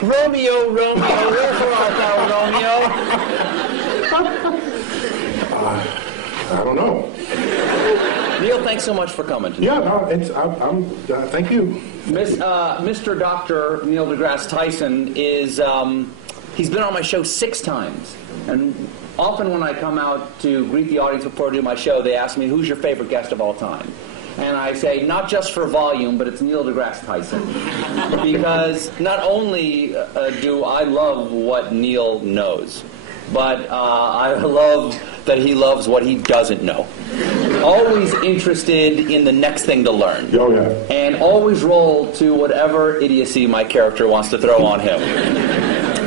Romeo, Romeo, wherefore art thou, Romeo? I don't know. Neil, thanks so much for coming today. Yeah, no, thank you. Mr. Dr. Neil deGrasse Tyson is, he's been on my show 6 times. And often when I come out to greet the audience before I do my show, they ask me, who's your favorite guest of all time? And I say, not just for volume, but it's Neil deGrasse Tyson. Because not only do I love what Neil knows, but I love that he loves what he doesn't know. Always interested in the next thing to learn. Oh, yeah. And always roll to whatever idiocy my character wants to throw on him.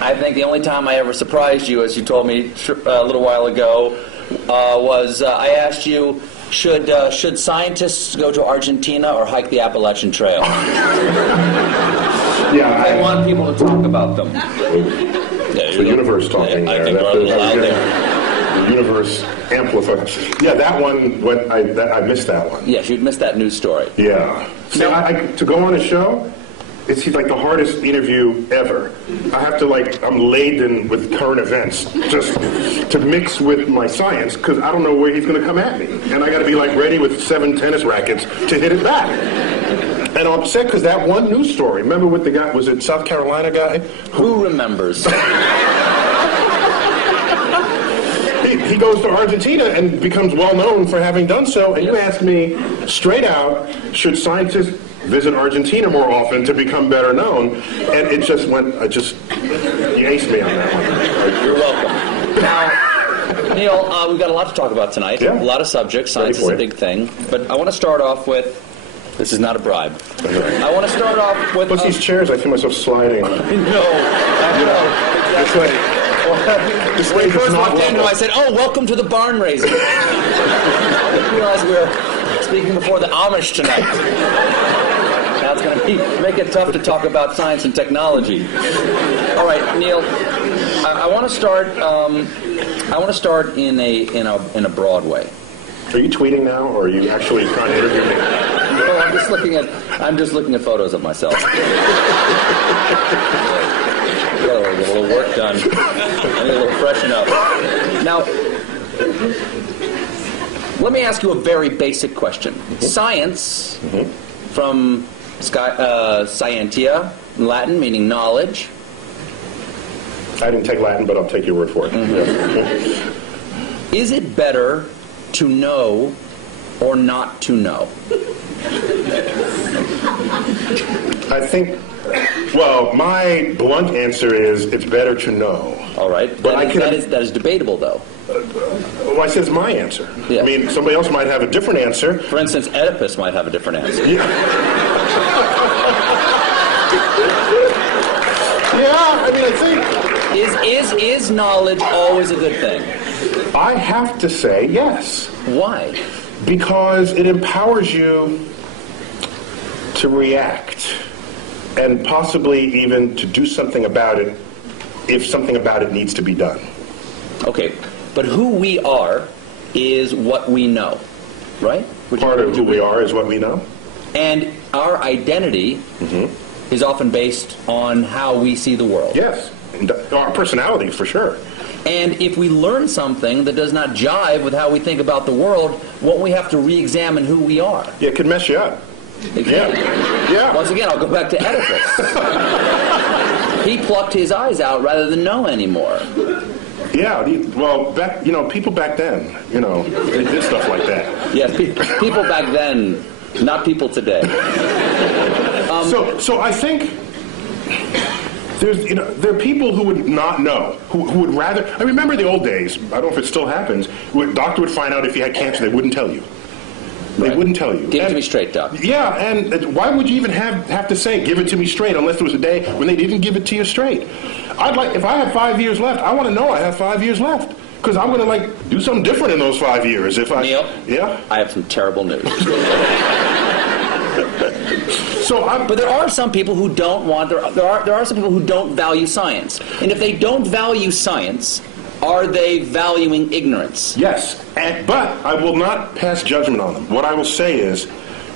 I think the only time I ever surprised you, as you told me a little while ago, was I asked you, should scientists go to Argentina or hike the Appalachian Trail? Yeah, I want people to talk about them. It's the universe talking there. I think we're a little loud there. The universe amplifies. Yeah, that one, I missed that one. Yes, you'd missed that news story. Yeah. See, to go on a show, it's like the hardest interview ever. I have to I'm laden with current events just to mix with my science because I don't know where he's going to come at me. And I got to be ready with 7 tennis rackets to hit it back. And I'm upset because that one news story, remember with the guy, was it South Carolina guy? Who remembers? He goes to Argentina and becomes well known for having done so. And you asked me straight out, should scientists visit Argentina more often to become better known? And it just went, you aced me on that one. You're welcome. Now, Neil, we've got a lot to talk about tonight. Yeah. A lot of subjects. Science is a big thing. But I want to start off with, this is not a bribe. I want to start off with... Plus these chairs, I feel myself sliding. No. Exactly. When he first walked in, I said, "Oh, welcome to the barn raising." I didn't realize we were speaking before the Amish tonight. Now it's going to make it tough to talk about science and technology. All right, Neil, I want to start. I want to start in a broad way. Are you tweeting now, or are you actually trying to interview me? Well, I'm just looking at photos of myself. Got a little work done. I need a little freshen up. Now, let me ask you a very basic question. Science, from scientia, Latin, meaning knowledge. I didn't take Latin, but I'll take your word for it. Is it better to know or not to know? I think... Well, my blunt answer is it's better to know. All right. But that is debatable, though. Well, I said it's my answer. Yeah. I mean, somebody else might have a different answer. For instance, Oedipus might have a different answer. Yeah, I mean, I think... Is knowledge always a good thing? I have to say yes. Why? Because it empowers you to react. And possibly even to do something about it if something about it needs to be done. Okay, but who we are is what we know, right? Part of who we are is what we know. And our identity is often based on how we see the world. Yes, and our personality for sure. And if we learn something that does not jive with how we think about the world, won't we have to re-examine who we are? Yeah, it could mess you up. Yeah. Once again, I'll go back to Oedipus. He plucked his eyes out rather than know anymore. Yeah, well, people back then, they did stuff like that. Yes, people back then, not people today. So I think there are people who would not know, who would rather. I remember the old days. I don't know if it still happens. A doctor would find out if you had cancer, they wouldn't tell you. They wouldn't tell you. Give it to me straight, Doc. Yeah, and why would you even have to say, give it to me straight, unless there was a day when they didn't give it to you straight? If I have 5 years left, I want to know I have 5 years left. Because I'm going to, do something different in those 5 years. Neil? Yeah? I have some terrible news. But there are some people who don't want, there are some people who don't value science. And if they don't value science, are they valuing ignorance? Yes, but I will not pass judgment on them. What I will say is,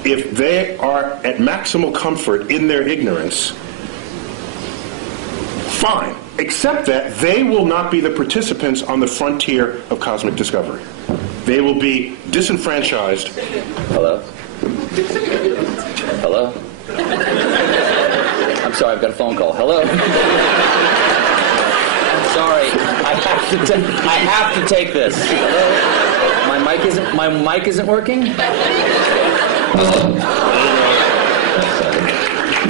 if they are at maximal comfort in their ignorance, Fine, except that they will not be the participants on the frontier of cosmic discovery. They will be disenfranchised. Hello? Hello? I'm sorry, I've got a phone call. Hello? I'm sorry, I have to take this. Hello? My mic isn't working? Hello?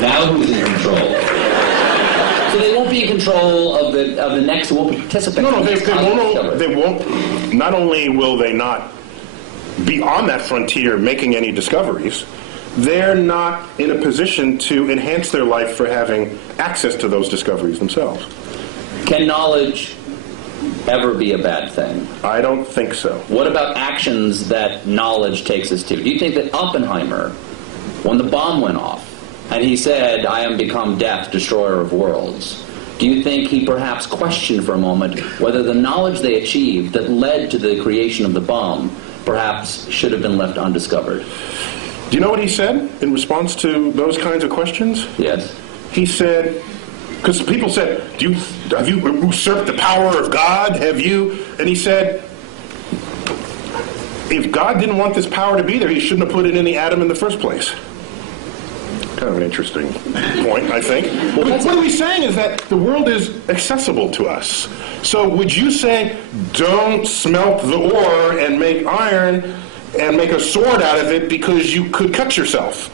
Now who's in control? So they won't be in control of the next, won't be participants. No, they won't. Not only will they not be on that frontier making any discoveries, they're not in a position to enhance their life for having access to those discoveries themselves. Can knowledge ever be a bad thing? I don't think so. What about actions that knowledge takes us to? Do you think that Oppenheimer, when the bomb went off, and he said, "I am become death, destroyer of worlds," do you think he perhaps questioned for a moment whether the knowledge they achieved that led to the creation of the bomb perhaps should have been left undiscovered? Do you know what he said in response to those kinds of questions? Yes. He said, because people said, have you usurped the power of God? Have you? And he said, if God didn't want this power to be there, he shouldn't have put it in the atom in the first place. Kind of an interesting point, I think. Well, what he's saying is that the world is accessible to us. So would you say, don't smelt the ore and make iron and make a sword out of it because you could cut yourself?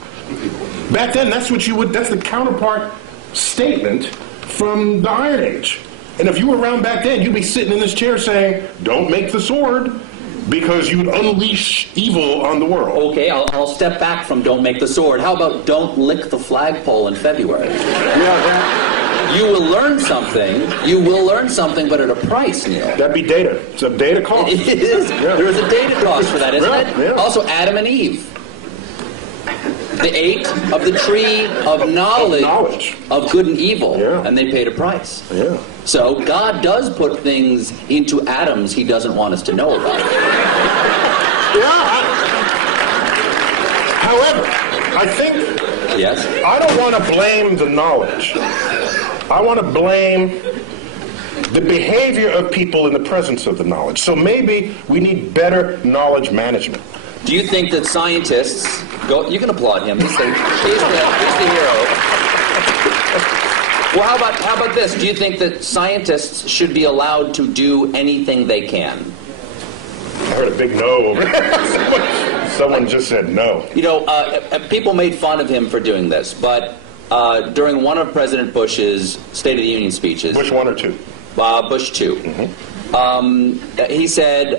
Back then, that's the counterpart statement from the Iron Age. And if you were around back then, you'd be sitting in this chair saying, don't make the sword, because you'd unleash evil on the world. Okay, I'll step back from don't make the sword. How about don't lick the flagpole in February? Yeah, you will learn something. You will learn something, but at a price, Neil. That'd be data. It's a data cost. It is. Yeah. There is a data cost for that, isn't it? Yeah. Also, Adam and Eve. They ate of the tree of knowledge of good and evil, and they paid a price. Yeah. So God does put things into atoms he doesn't want us to know about. Yeah. However, I think yes. I don't want to blame the knowledge. I want to blame the behavior of people in the presence of the knowledge. So maybe we need better knowledge management. Do you think that scientists go? You can applaud him. He's the hero. Well, how about this? Do you think that scientists should be allowed to do anything they can? I heard a big no over there. Someone just said no. You know, people made fun of him for doing this, but during one of President Bush's State of the Union speeches... Bush 1 or 2? Bush 2. Mm-hmm. He said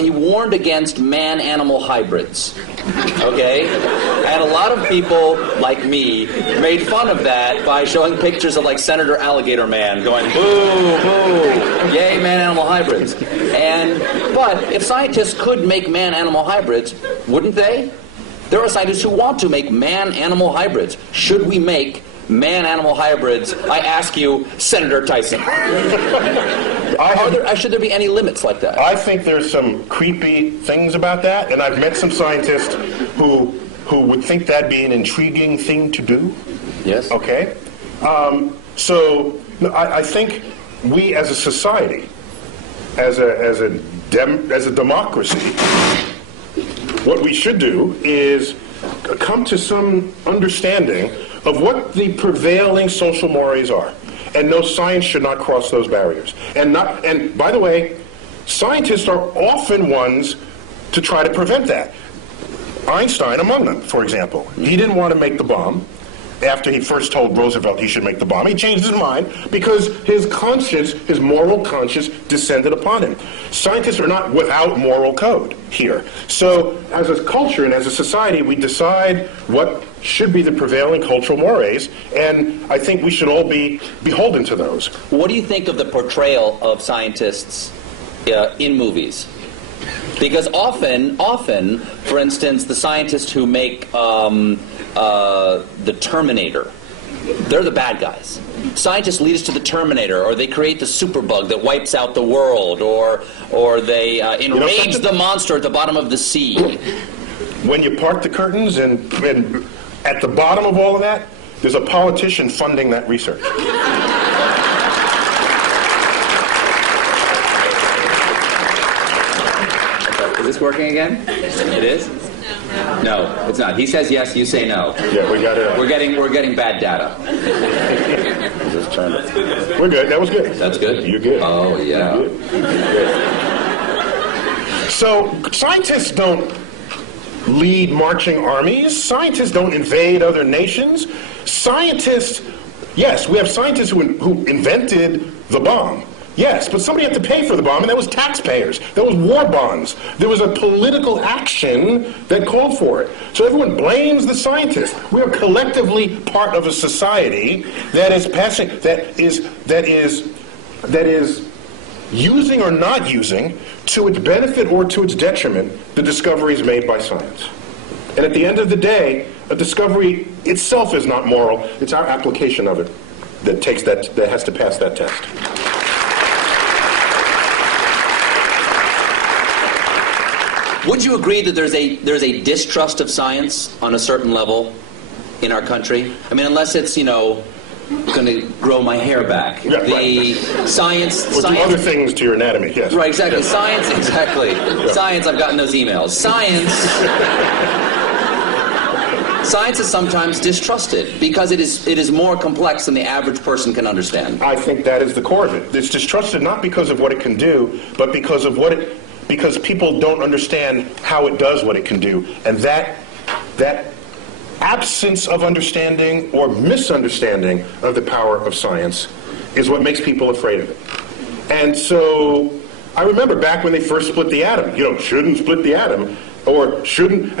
he warned against man-animal hybrids. Okay? And a lot of people, like me, made fun of that by showing pictures of, like, Senator Alligator Man going, boo, boo, yay, man-animal hybrids. But if scientists could make man-animal hybrids, wouldn't they? There are scientists who want to make man-animal hybrids. Should we make man-animal hybrids? I ask you, Senator Tyson. Should there be any limits like that? I think there's some creepy things about that, and I've met some scientists who would think that'd be an intriguing thing to do. Yes. Okay? I think we as a society, as a democracy, what we should do is come to some understanding of what the prevailing social mores are. And no, science should not cross those barriers. And by the way, scientists are often ones to try to prevent that. Einstein among them, for example. He didn't want to make the bomb after he first told Roosevelt he should make the bomb. He changed his mind because his conscience, his moral conscience, descended upon him. Scientists are not without moral code here. So as a culture and as a society, we decide what should be the prevailing cultural mores, and I think we should all be beholden to those. What do you think of the portrayal of scientists in movies? Because often, for instance, the scientists who make the Terminator, they're the bad guys. Scientists lead us to the Terminator, or they create the superbug that wipes out the world, or they enrage the monster at the bottom of the sea. When you part the curtains and at the bottom of all of that, there's a politician funding that research. Is this working again? It is? No, it's not. He says yes, you say no. Yeah, we got it. We're getting bad data. We're good. That was good. That's good? You're good. Oh, yeah. You're good. So scientists don't lead marching armies. Scientists don't invade other nations. Scientists, yes, we have scientists who invented the bomb. Yes, but somebody had to pay for the bomb, and that was taxpayers. That was war bonds. There was a political action that called for it. So everyone blames the scientists. We are collectively part of a society that is using or not using, to its benefit or to its detriment, the discoveries made by science. And at the end of the day, a discovery itself is not moral. It's our application of it that has to pass that test. Would you agree that there's a distrust of science on a certain level in our country? I mean, unless it's, going to grow my hair back. Yeah, the right. Science... Or do other things to your anatomy, yes. Right, exactly. Yes. Science, exactly. Yeah. Science, I've gotten those emails. Science is sometimes distrusted because it is more complex than the average person can understand. I think that is the core of it. It's distrusted not because of what it can do, but because of because people don't understand how it does what it can do. And that absence of understanding or misunderstanding of the power of science is what makes people afraid of it. And so I remember back when they first split the atom, shouldn't split the atom, or shouldn't,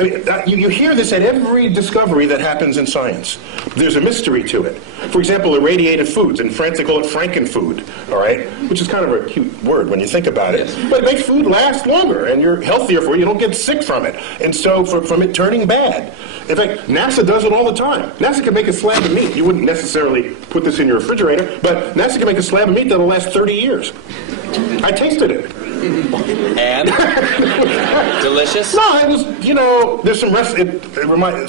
you hear this at every discovery that happens in science. There's a mystery to it. For example, irradiated foods. In France, they call it frankenfood, all right? Which is kind of a cute word when you think about it. But it makes food last longer, and you're healthier for it. You don't get sick from it. And so from it turning bad. In fact, NASA does it all the time. NASA can make a slab of meat. You wouldn't necessarily put this in your refrigerator, but NASA can make a slab of meat that'll last 30 years. I tasted it. And? Delicious? No, it was, there's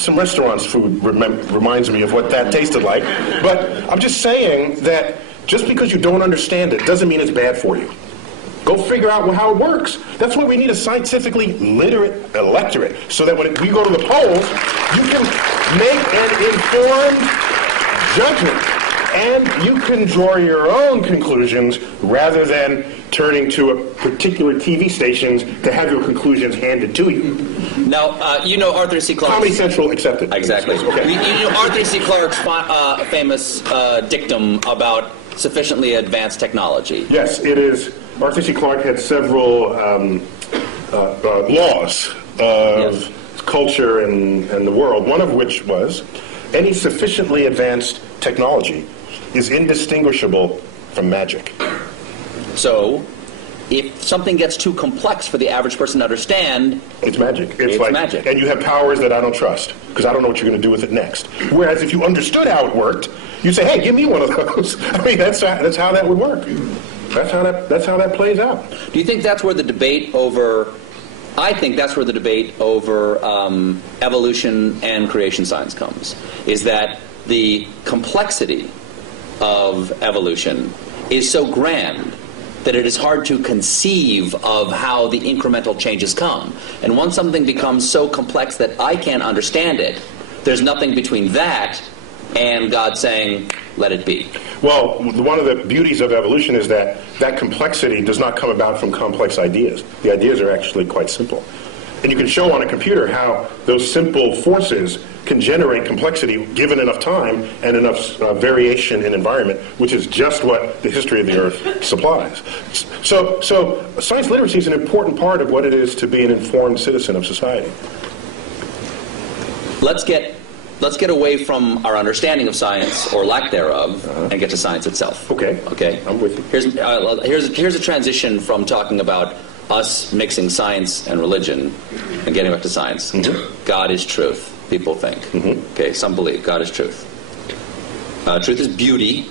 some restaurants' food reminds me of what that tasted like. But I'm just saying that just because you don't understand it doesn't mean it's bad for you. Go figure out how it works. That's why we need a scientifically literate electorate, so that when we go to the polls, you can make an informed judgment. And you can draw your own conclusions rather than turning to a particular TV stations to have your conclusions handed to you. Now, Arthur C. Clarke. Comedy Central accepted. Exactly. Okay. You know Arthur C. Clarke's famous dictum about sufficiently advanced technology. Yes, it is. Arthur C. Clarke had several laws of culture and the world, one of which was any sufficiently advanced technology is indistinguishable from magic. So, if something gets too complex for the average person to understand, it's magic. It's like magic. And you have powers that I don't trust, because I don't know what you're going to do with it next. Whereas if you understood how it worked, you'd say, hey, give me one of those. I mean, that's how that would work. That's how that plays out. Do you think that's where the debate over... I think that's where the debate over evolution and creation science comes, is that the complexity of evolution is so grand that it is hard to conceive of how the incremental changes come. And once something becomes so complex that I can't understand it, there's nothing between that and God saying, let it be. Well, one of the beauties of evolution is that complexity does not come about from complex ideas. The ideas are actually quite simple. And you can show on a computer how those simple forces can generate complexity given enough time and enough variation in environment, which is just what the history of the Earth supplies. So science literacy is an important part of what it is to be an informed citizen of society. Let's get away from our understanding of science, or lack thereof, and get to science itself. Okay. Okay. I'm with you. Here's a transition from talking about us mixing science and religion and getting back to science. Mm-hmm. God is truth, people think. Mm-hmm. Okay, some believe God is truth. Truth is beauty.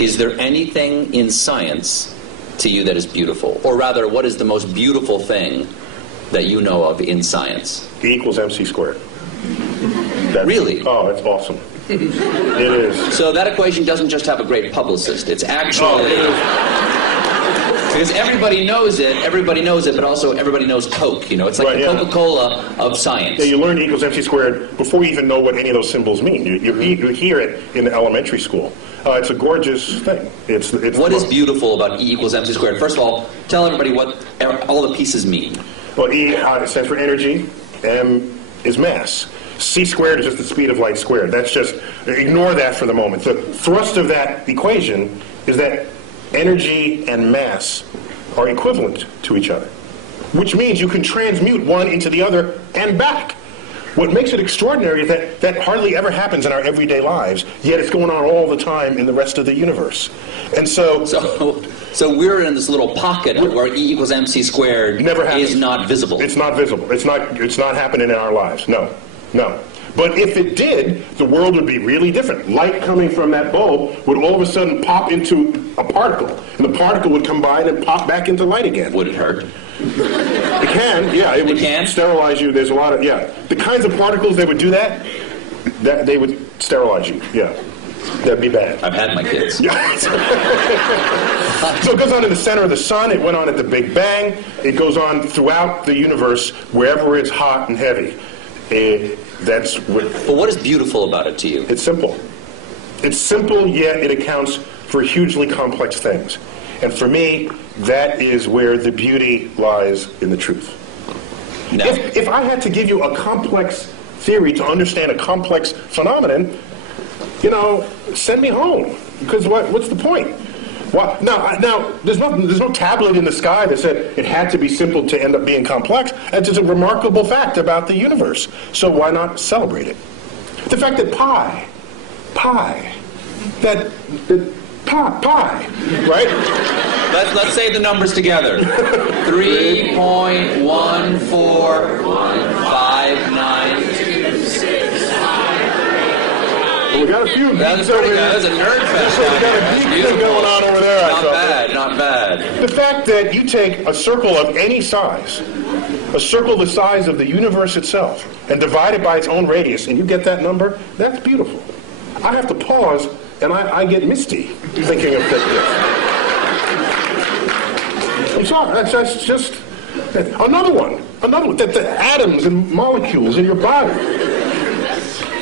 Is there anything in science to you that is beautiful? Or rather, what is the most beautiful thing that you know of in science? E equals MC squared. Really? Oh, it's awesome. It is. So that equation doesn't just have a great publicist. It's actually... Because everybody knows it, but also everybody knows Coke. You know, it's like the Coca-Cola of science. Yeah, you learn E equals MC squared before you even know what any of those symbols mean. You hear it in elementary school. It's a gorgeous thing. What is beautiful about E equals MC squared? First of all, tell everybody what all the pieces mean. Well, E stands for energy. M is mass. C squared is just the speed of light squared. That's just, ignore that for the moment. The thrust of that equation is that energy and mass are equivalent to each other, which means you can transmute one into the other and back. What makes it extraordinary is that that hardly ever happens in our everyday lives, yet it's going on all the time in the rest of the universe. And so we're in this little pocket where E equals MC squared is not visible. It's not visible. It's not happening in our lives. No. But if it did, the world would be really different. Light coming from that bulb would all of a sudden pop into a particle, and the particle would combine and pop back into light again. Would it hurt? It can, yeah. It would sterilize you. There's a lot of, the kinds of particles that would do that they would sterilize you, yeah. That'd be bad. I've had my kids. Yeah. So it goes on in the center of the sun. It went on at the Big Bang. It goes on throughout the universe, wherever it's hot and heavy. But what is beautiful about it to you? It's simple. It's simple, yet it accounts for hugely complex things. And for me, that is where the beauty lies in the truth. No. If I had to give you a complex theory to understand a complex phenomenon, send me home. Because what's the point? Well, now, there's no tablet in the sky that said it had to be simple to end up being complex. It's just a remarkable fact about the universe. So why not celebrate it? The fact that pi, right? Let's say the numbers together. 3.1415926. We got a few. That's pretty good. That's a nerd fest. We got a geek thing going on over there. Not bad. The fact that you take a circle of any size, a circle the size of the universe itself, and divide it by its own radius, and you get that number, that's beautiful. I have to pause, and I get misty thinking of this. That's just another one. That the atoms and molecules in your body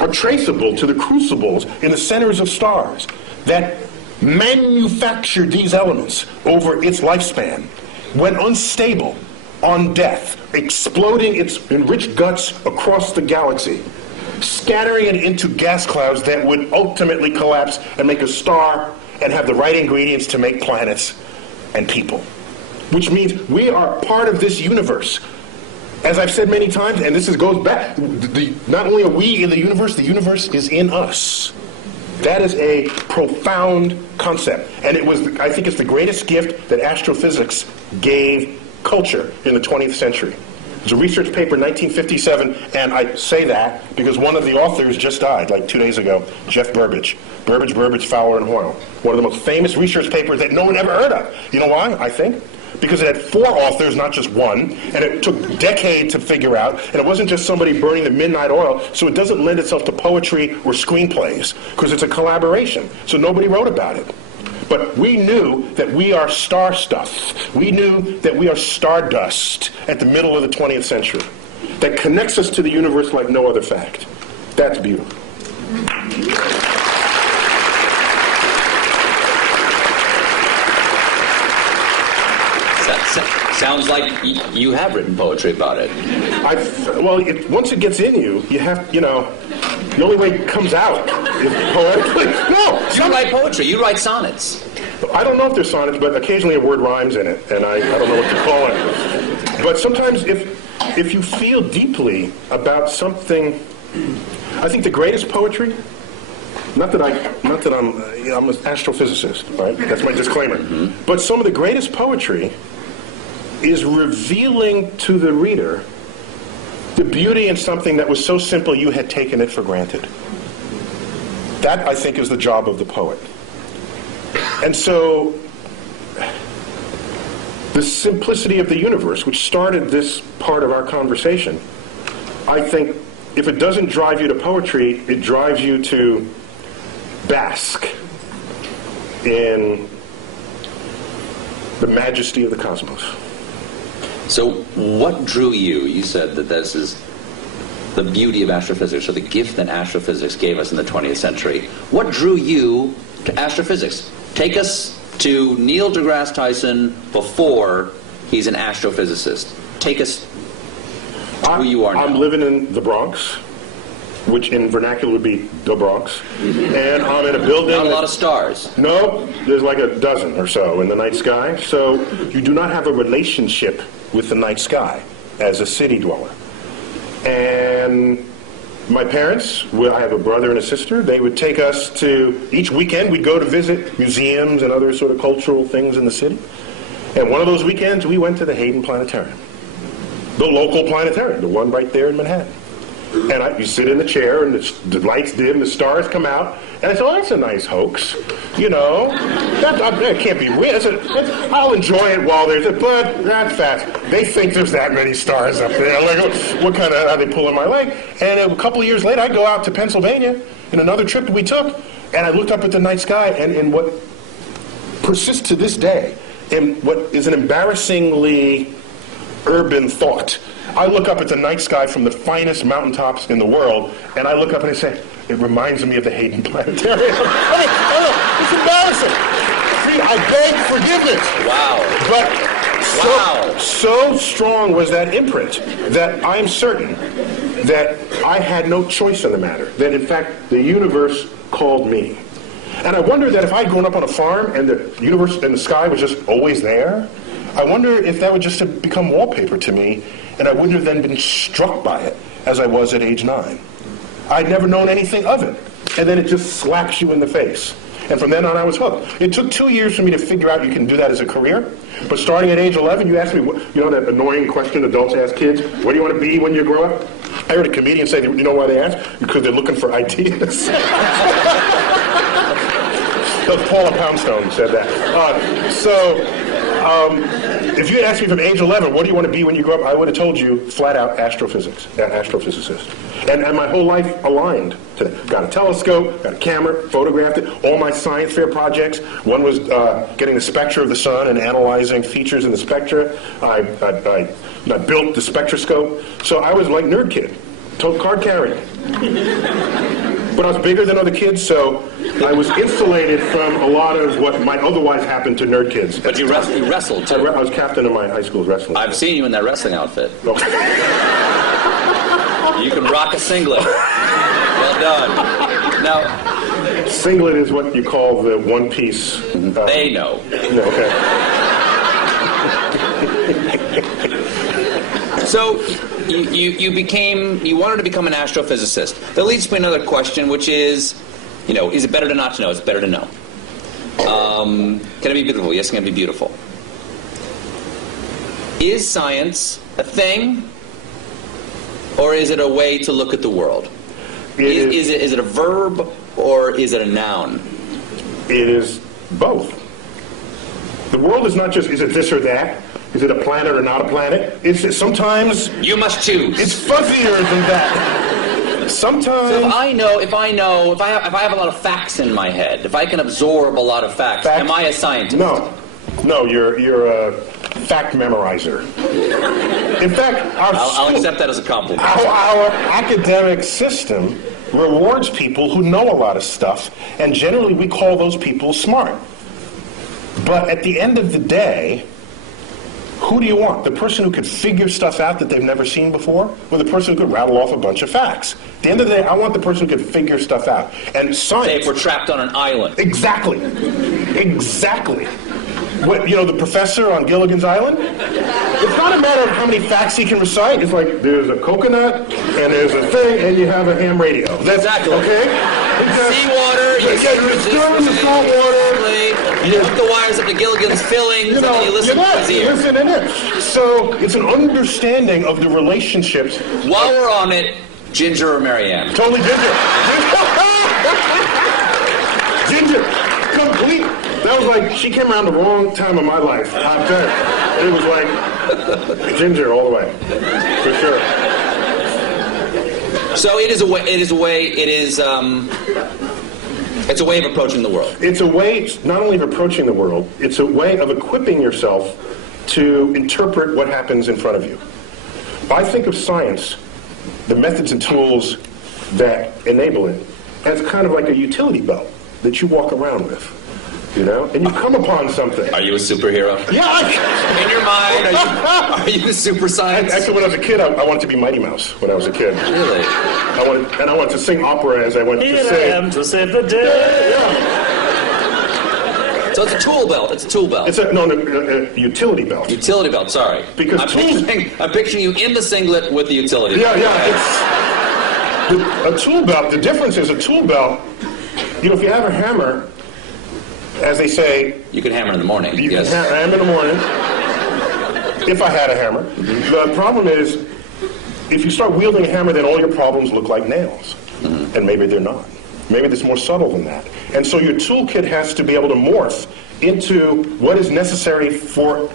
are traceable to the crucibles in the centers of stars that manufactured these elements over its lifespan, when unstable, on death, exploding its enriched guts across the galaxy, scattering it into gas clouds that would ultimately collapse and make a star and have the right ingredients to make planets and people. Which means we are part of this universe. As I've said many times, and goes back, not only are we in the universe is in us. That is a profound concept. And I think it's the greatest gift that astrophysics gave culture in the 20th century. There's a research paper in 1957, and I say that because one of the authors just died, like 2 days ago, Jeff Burbidge. Burbidge, Fowler, and Hoyle. One of the most famous research papers that no one ever heard of. You know why, I think? Because it had 4 authors, not just one, and it took decades to figure out, and it wasn't just somebody burning the midnight oil, so it doesn't lend itself to poetry or screenplays, because it's a collaboration, so nobody wrote about it. But we knew that we are star stuff. We knew that we are stardust at the middle of the 20th century. That connects us to the universe like no other fact. That's beautiful. Sounds like you have written poetry about it. Once it gets in you, you have, the only way it comes out is poetically. No! You write poetry. You write sonnets. I don't know if they're sonnets, but occasionally a word rhymes in it, and I don't know what to call it. But sometimes if you feel deeply about something, I think the greatest poetry, not that I'm an astrophysicist, right? That's my disclaimer. Mm-hmm. But some of the greatest poetry is revealing to the reader the beauty in something that was so simple you had taken it for granted. That, I think, is the job of the poet. And so, the simplicity of the universe, which started this part of our conversation, I think if it doesn't drive you to poetry, it drives you to bask in the majesty of the cosmos. So what drew you? You said that this is the beauty of astrophysics, or the gift that astrophysics gave us in the 20th century. What drew you to astrophysics? Take us to Neil deGrasse Tyson before he's an astrophysicist. Take us to who you are now. I'm living in the Bronx, which in vernacular would be the Bronx. And I'm in a building. Not a lot of stars. No, there's like a dozen or so in the night sky. So you do not have a relationship with the night sky as a city dweller. And my parents, I have a brother and a sister, they would take us to, each weekend we'd go to visit museums and other sort of cultural things in the city. And one of those weekends we went to the Hayden Planetarium, the local planetarium, the one right there in Manhattan. And you sit in the chair, and the lights dim, the stars come out, and I said, oh, that's a nice hoax. You know, that can't be real. I'll enjoy it while there's it, but that's fast. They think there's that many stars up there. Like, what kind of, are they pulling my leg? And a couple of years later, I go out to Pennsylvania in another trip that we took, and I looked up at the night sky, and what persists to this day, and what is an embarrassingly urban thought, I look up at the night sky from the finest mountaintops in the world, and I look up and I say, it reminds me of the Hayden Planetarium. It's embarrassing. See, I beg forgiveness. Wow. But so strong was that imprint that I'm certain that I had no choice in the matter, that in fact the universe called me. And I wonder that if I'd grown up on a farm and the universe and the sky was just always there, I wonder if that would just have become wallpaper to me, and I wouldn't have then been struck by it as I was at age 9. I'd never known anything of it. And then it just slaps you in the face. And from then on, I was hooked. It took 2 years for me to figure out you can do that as a career. But starting at age 11, you asked me, you know that annoying question adults ask kids, what do you want to be when you grow up? I heard a comedian say, you know why they ask? Because they're looking for ideas. Paula Poundstone said that. If you had asked me from age 11, what do you want to be when you grow up, I would have told you flat out astrophysicist. And my whole life aligned to that. Got a telescope, got a camera, photographed it. All my science fair projects, one was getting the spectra of the sun and analyzing features in the spectra. I built the spectroscope. So I was like nerd kid, card carrying. But I was bigger than other kids, so I was insulated from a lot of what might otherwise happen to nerd kids. But you wrestled, too. I was captain of my high school's wrestling. I've seen you in that wrestling outfit. Oh. You can rock a singlet. Well done. Now, singlet is what you call the one piece. They know. No, okay. So, you wanted to become an astrophysicist. That leads to another question, which is, is it better to not to know? It's better to know. Can it be beautiful? Yes, it can be beautiful. Is science a thing, or is it a way to look at the world? Is it a verb, or is it a noun? It is both. The world is not just, is it this or that? Is it a planet or not a planet? It's sometimes you must choose. It's fuzzier than that. Sometimes. So if I have a lot of facts in my head, if I can absorb a lot of facts, am I a scientist? No, you're a fact memorizer. In fact, I'll accept that as a compliment. Our academic system rewards people who know a lot of stuff, and generally we call those people smart. But at the end of the day, who do you want? The person who could figure stuff out that they've never seen before, or the person who could rattle off a bunch of facts? At the end of the day, I want the person who could figure stuff out. And science... Say if we're trapped on an island. Exactly. The professor on Gilligan's Island? It's not a matter of how many facts he can recite. It's like, there's a coconut, and there's a thing, and you have a ham radio. That's exactly. Okay? Seawater, you stir the salt water. You hook the wires up to Gilligan's fillings, and then you listen to his ear. So it's an understanding of the relationships. While we're on it, Ginger or Marianne? Totally Ginger. Ginger. Complete. That was like, she came around the wrong time of my life. I'm telling you. It was like Ginger all the way. For sure. So it is a way. It is a way. It is. It's a way of approaching the world. It's a way not only of approaching the world, it's a way of equipping yourself to interpret what happens in front of you. I think of science, the methods and tools that enable it, as kind of like a utility belt that you walk around with, you know? And you come upon something. Are you a superhero? Yeah! In your mind, are you super science? Actually, when I was a kid, I wanted to be Mighty Mouse when I was a kid. Really? I wanted to sing opera as I went Here to sing. I am to save the day. Yeah. So it's a tool belt. It's a tool belt. It's a utility belt. Utility belt, sorry. Because I'm picturing you in the singlet with the utility belt. Yeah, it's a tool belt. The difference is a tool belt, you know, if you have a hammer, as they say... You can hammer in the morning, You yes. can hammer in the morning, if I had a hammer. The problem is, if you start wielding a hammer, then all your problems look like nails. And maybe they're not. Maybe it's more subtle than that. And so your toolkit has to be able to morph into what is necessary for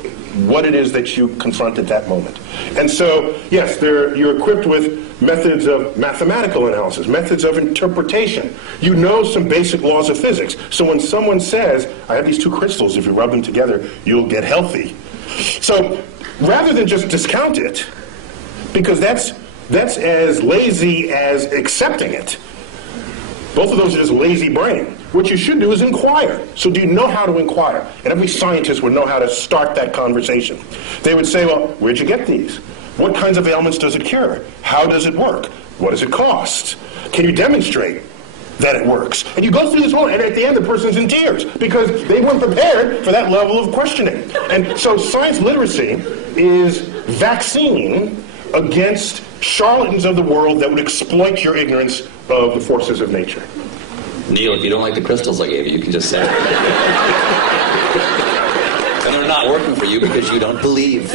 what it is that you confront at that moment. And so, yes, you're equipped with methods of mathematical analysis, methods of interpretation. You know some basic laws of physics. So when someone says, I have these two crystals, if you rub them together, you'll get healthy. So rather than just discount it, because that's as lazy as accepting it, both of those are just lazy brain. What you should do is inquire. So do you know how to inquire? And every scientist would know how to start that conversation. They would say, well, where'd you get these? What kinds of ailments does it cure? How does it work? What does it cost? Can you demonstrate that it works? And you go through this whole, and at the end the person's in tears because they weren't prepared for that level of questioning. And so science literacy is vaccine against charlatans of the world that would exploit your ignorance of the forces of nature. Neil, if you don't like the crystals I gave you, you can just say it. And they're not working for you because you don't believe.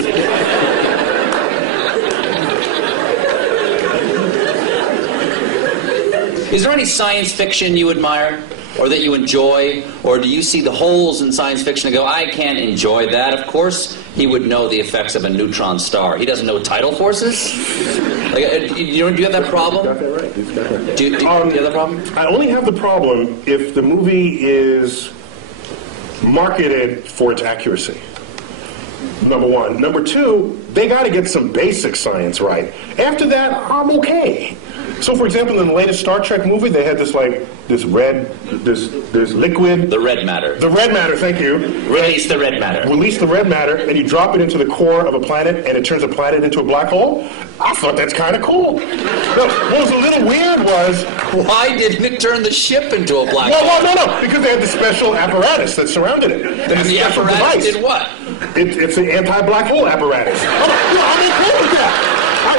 Is there any science fiction you admire or that you enjoy? Or do you see the holes in science fiction and go, I can't enjoy that? Of course he would know the effects of a neutron star. He doesn't know tidal forces? Like, do you have that problem? Got that right. He's got that right. Do you have that problem? I only have the problem if the movie is marketed for its accuracy. Number one. Number two, they got to get some basic science right. After that, I'm okay. So, for example, in the latest Star Trek movie, they had this liquid. The red matter. The red matter, thank you. Release the red matter. Release the red matter, and you drop it into the core of a planet, and it turns a planet into a black hole. I thought that's kind of cool. No, what was a little weird was... Why didn't it turn the ship into a black hole? Well, no, because they had the special apparatus that surrounded it. And the apparatus did what? It's an anti-black hole apparatus. I'm okay with that.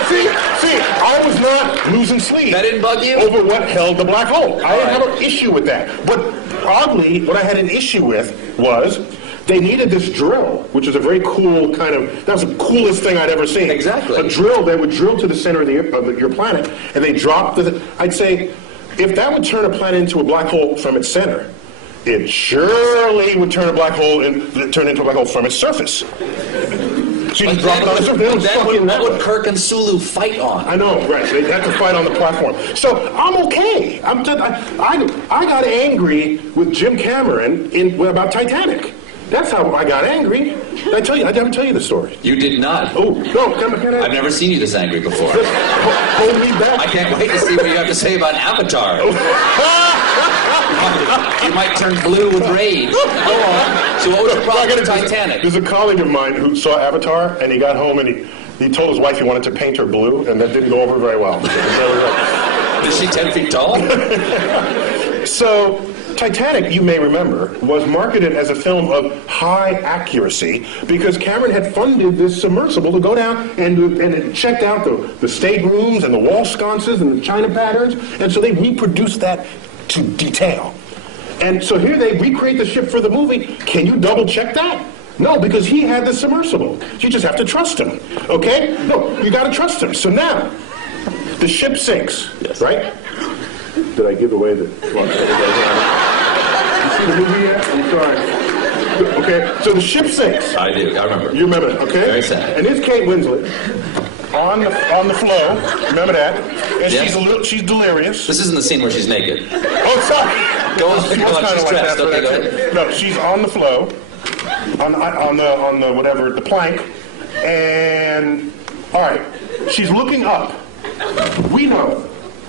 See, I was not losing sleep. That didn't bug you? Over what held the black hole. I didn't have an issue with that. But oddly, what I had an issue with was they needed this drill, which is a very cool kind of, that was the coolest thing I'd ever seen. Exactly. A drill, they would drill to the center of your planet, and they dropped I'd say, if that would turn a planet into a black hole from its center, it surely would turn into a black hole from its surface. So you just drop it on the surface. That would Kirk and Sulu fight on. I know, right. They have to fight on the platform. So I'm okay. I got angry with Jim Cameron about Titanic. That's how I got angry. I never tell you the story. You did not. Oh, no. I've never seen you this angry before. Hold me back. I can't wait to see what you have to say about Avatar. You might turn blue with rage. Go on. So what was your problem with Titanic? There's a colleague of mine who saw Avatar, and he got home and he told his wife he wanted to paint her blue, and that didn't go over very well. Is she 10 feet tall? So Titanic, you may remember, was marketed as a film of high accuracy because Cameron had funded this submersible to go down and it checked out the staterooms and the wall sconces and the china patterns, and so they reproduced that to detail. And so here they recreate the ship for the movie. Can you double check that? No, because he had the submersible. You just have to trust him, okay? No, you got to trust him. So now, the ship sinks, yes. Right? Did I give away the... Well, you see the movie yet? I'm sorry. Okay, so the ship sinks. I do, I remember. You remember it, okay? Very sad. And it's Kate Winslet. on the flow. Remember that? And Yes. she's delirious. This isn't the scene where she's naked. Oh, sorry. Go on, She go was on, kind she's of like dressed. that for Okay, that go too. ahead. No, she's on the flow, on the whatever, the plank, and all right, she's looking up. We know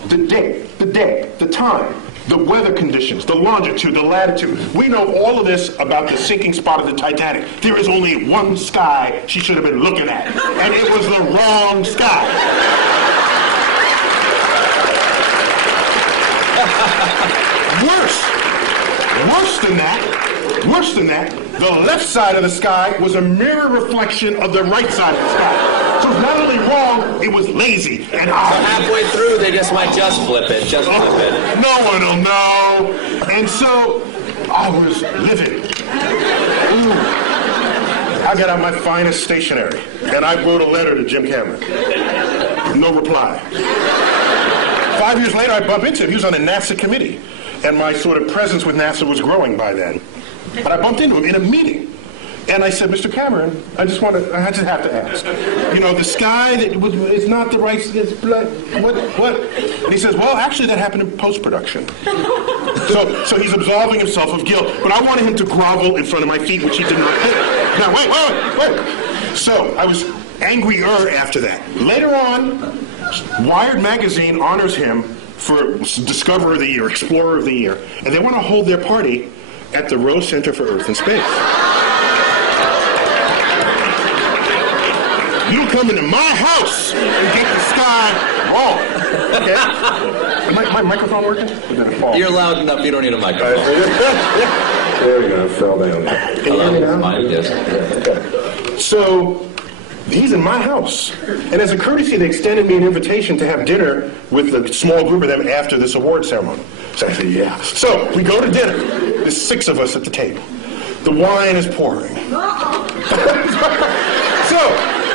the date, the time, the weather conditions, the longitude, the latitude. We know all of this about the sinking spot of the Titanic. There is only one sky she should have been looking at, and it was the wrong sky. Worse than that, the left side of the sky was a mirror reflection of the right side of the sky. So it's not only wrong, it was lazy and So halfway through, they just might just flip it. No one will know. And so I was livid. Ooh. I got out my finest stationery and I wrote a letter to Jim Cameron. No reply. 5 years later, I bumped into him. He was on the NASA committee. And my sort of presence with NASA was growing by then. But I bumped into him in a meeting. And I said, Mr. Cameron, I just have to ask. You know, the sky it's not the right, it's blood, what? And he says, well, actually that happened in post-production. So he's absolving himself of guilt. But I wanted him to grovel in front of my feet, which he did not do. Now, wait. So I was angrier after that. Later on, Wired magazine honors him for Discoverer of the Year, Explorer of the Year, and they want to hold their party at the Rose Center for Earth and Space. You come into my house and get the sky wrong. Okay? My microphone working? Or did it fall? You're loud enough, you don't need a microphone. There we go, it fell down. Can you hear me now? Mine, yes. Okay. So, he's in my house. And as a courtesy, they extended me an invitation to have dinner with a small group of them after this award ceremony. So I said, yeah. So we go to dinner. There's 6 of us at the table. The wine is pouring. So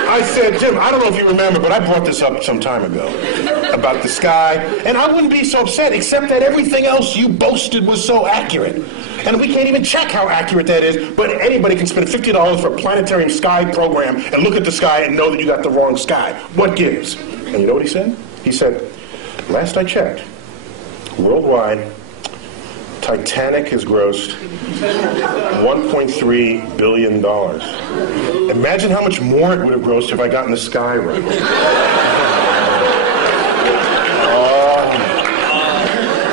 I said, Jim, I don't know if you remember, but I brought this up some time ago about the sky. And I wouldn't be so upset, except that everything else you boasted was so accurate. And we can't even check how accurate that is, but anybody can spend $50 for a planetarium sky program and look at the sky and know that you got the wrong sky. What gives? And you know what he said? He said, last I checked, worldwide, Titanic has grossed $1.3 billion. Imagine how much more it would have grossed if I gotten the sky right.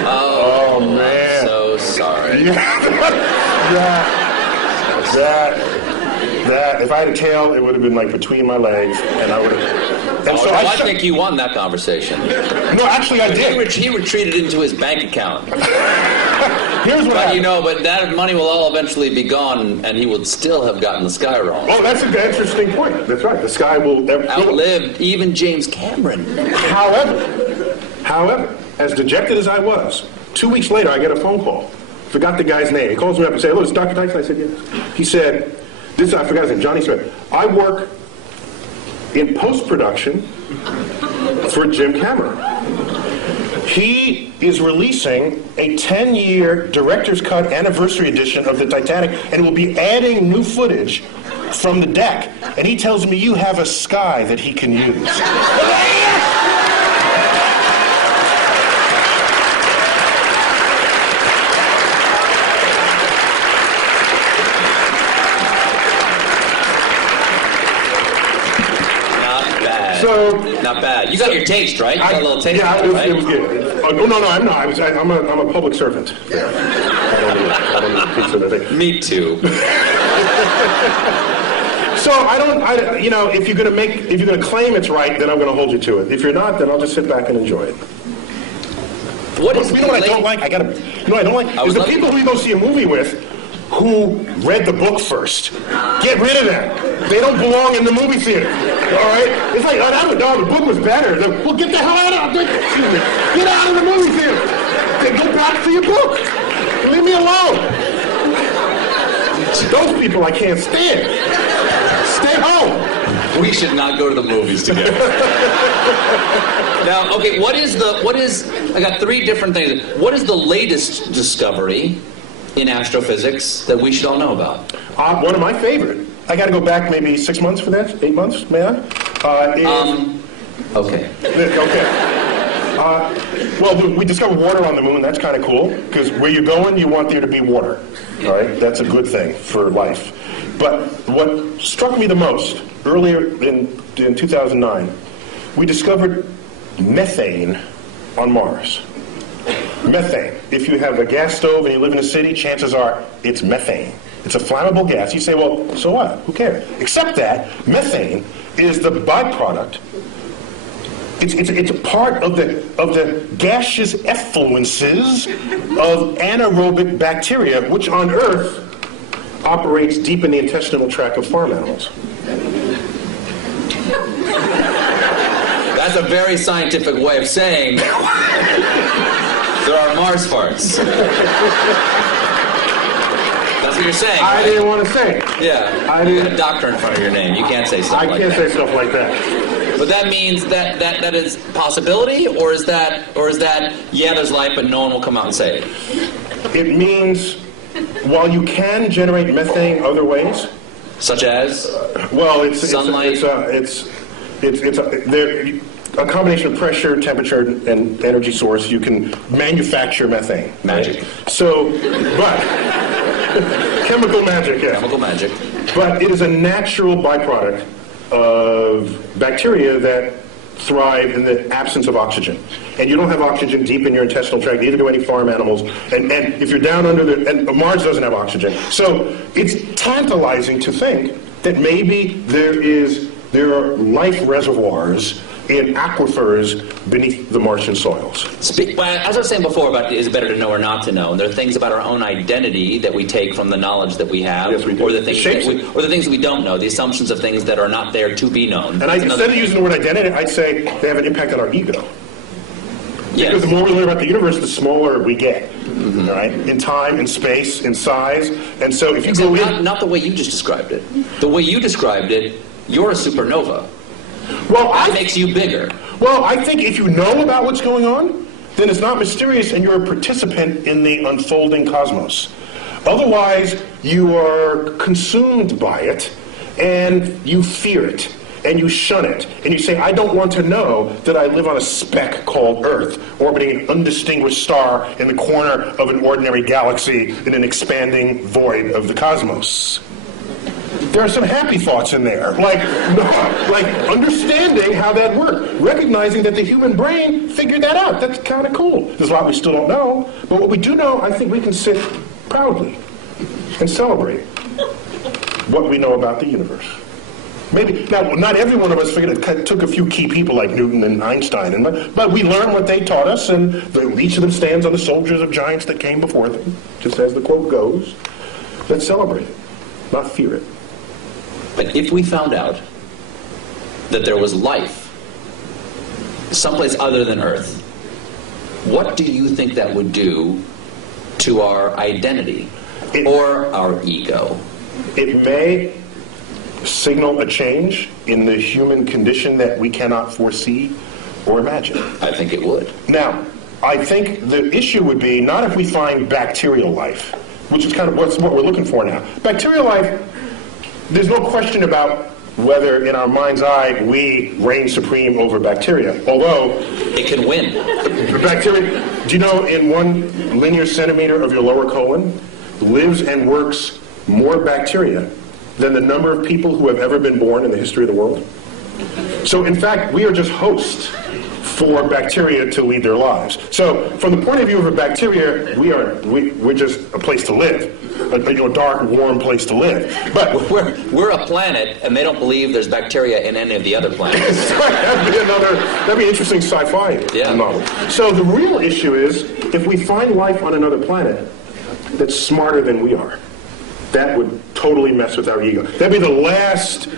Oh man. I'm so sorry. That. If I had a tail, it would have been like between my legs, and I would have. And so I think you won that conversation. No, actually, I did. He retreated into his bank account. Here's what happened. You know, but that money will all eventually be gone, and he would still have gotten the sky wrong. Oh, that's an interesting point. That's right. The sky will outlived even James Cameron. However, as dejected as I was, 2 weeks later, I get a phone call. Forgot the guy's name. He calls me up and says, hello, it's Dr. Tyson. I said, yes. He said, I forgot his name, Johnny Smith. I work in post-production for Jim Cameron. He is releasing a 10-year director's cut anniversary edition of the Titanic and will be adding new footage from the deck. And he tells me you have a sky that he can use. Not bad. You got your taste, right? You got a little taste. Yeah, right? It was good. Oh, no, I'm not. I'm a public servant. Yeah. I don't need pizza or anything. Me too. So if you're gonna claim it's right, then I'm gonna hold you to it. If you're not, then I'll just sit back and enjoy it. What is you know what I don't like? I don't like is the people who you go see a movie with who read the book first. Get rid of them. They don't belong in the movie theater. All right? It's like, the book was better. Well, get the hell out of it. Get out of the movie theater. Then go back to your book. Leave me alone. Those people I can't stand. Stay home. We should not go to the movies together. Now, okay, I got 3 different things. What is the latest discovery in astrophysics that we should all know about? One of my favorite. I got to go back maybe 6 months for that, 8 months, may I? Okay. Okay. Well, we discovered water on the moon. That's kind of cool, because where you're going, you want there to be water. All right? That's a good thing for life. But what struck me the most, earlier in 2009, we discovered methane on Mars. Methane. If you have a gas stove and you live in a city, chances are it's methane. It's a flammable gas. You say, well, so what? Who cares? Except that methane is the byproduct. It's a part of the gaseous effluences of anaerobic bacteria, which on Earth operates deep in the intestinal tract of farm animals. That's a very scientific way of saying there are Mars farts. That's what you're saying, I right? didn't want to say it. Yeah. You got a doctor in front of your name. You can't say stuff like that. I can't say stuff like that. But that means that is possibility, or is that yeah, there's life, but no one will come out and say it? It means while you can generate methane other ways, such as sunlight. It's a combination of pressure, temperature, and energy source. You can manufacture methane. Magic. Right? So, but chemical magic, yeah. Chemical magic. But it is a natural byproduct of bacteria that thrive in the absence of oxygen. And you don't have oxygen deep in your intestinal tract, neither do any farm animals. And if you're down under and Mars doesn't have oxygen. So it's tantalizing to think that maybe there are life reservoirs in aquifers beneath the Martian soils. As I was saying before about is it better to know or not to know, there are things about our own identity that we take from the knowledge that we have, yes, we do. or the things that we don't know, the assumptions of things that are not there to be known. And instead of using the word identity, I'd say they have an impact on our ego. Yes. Because the more we learn about the universe, the smaller we get, all right? In time, in space, in size. And so if you go in... Not the way you just described it. The way you described it, you're a supernova. Well, that makes you bigger. Well, I think if you know about what's going on, then it's not mysterious and you're a participant in the unfolding cosmos. Otherwise, you are consumed by it and you fear it and you shun it. And you say, I don't want to know that I live on a speck called Earth, orbiting an undistinguished star in the corner of an ordinary galaxy in an expanding void of the cosmos. There are some happy thoughts in there, like understanding how that works, recognizing that the human brain figured that out. That's kind of cool. There's a lot we still don't know, but what we do know, I think we can sit proudly and celebrate what we know about the universe. Maybe now, not every one of us figured it. Took a few key people like Newton and Einstein, but we learned what they taught us, and each of them stands on the shoulders of giants that came before them, just as the quote goes. Let's celebrate it, not fear it. But if we found out that there was life someplace other than Earth, what do you think that would do to our identity or our ego? It may signal a change in the human condition that we cannot foresee or imagine. I think it would. Now, I think the issue would be not if we find bacterial life, which is kind of what we're looking for now. Bacterial life, there's no question about whether in our mind's eye we reign supreme over bacteria, although it can win. Bacteria, do you know in 1 linear centimeter of your lower colon lives and works more bacteria than the number of people who have ever been born in the history of the world? So in fact, we are just hosts for bacteria to lead their lives. So from the point of view of a bacteria, we're just a place to live. A dark, warm place to live. But we're a planet, and they don't believe there's bacteria in any of the other planets. That'd be an interesting sci-fi novel. So the real issue is, if we find life on another planet that's smarter than we are, that would totally mess with our ego. That'd be the last,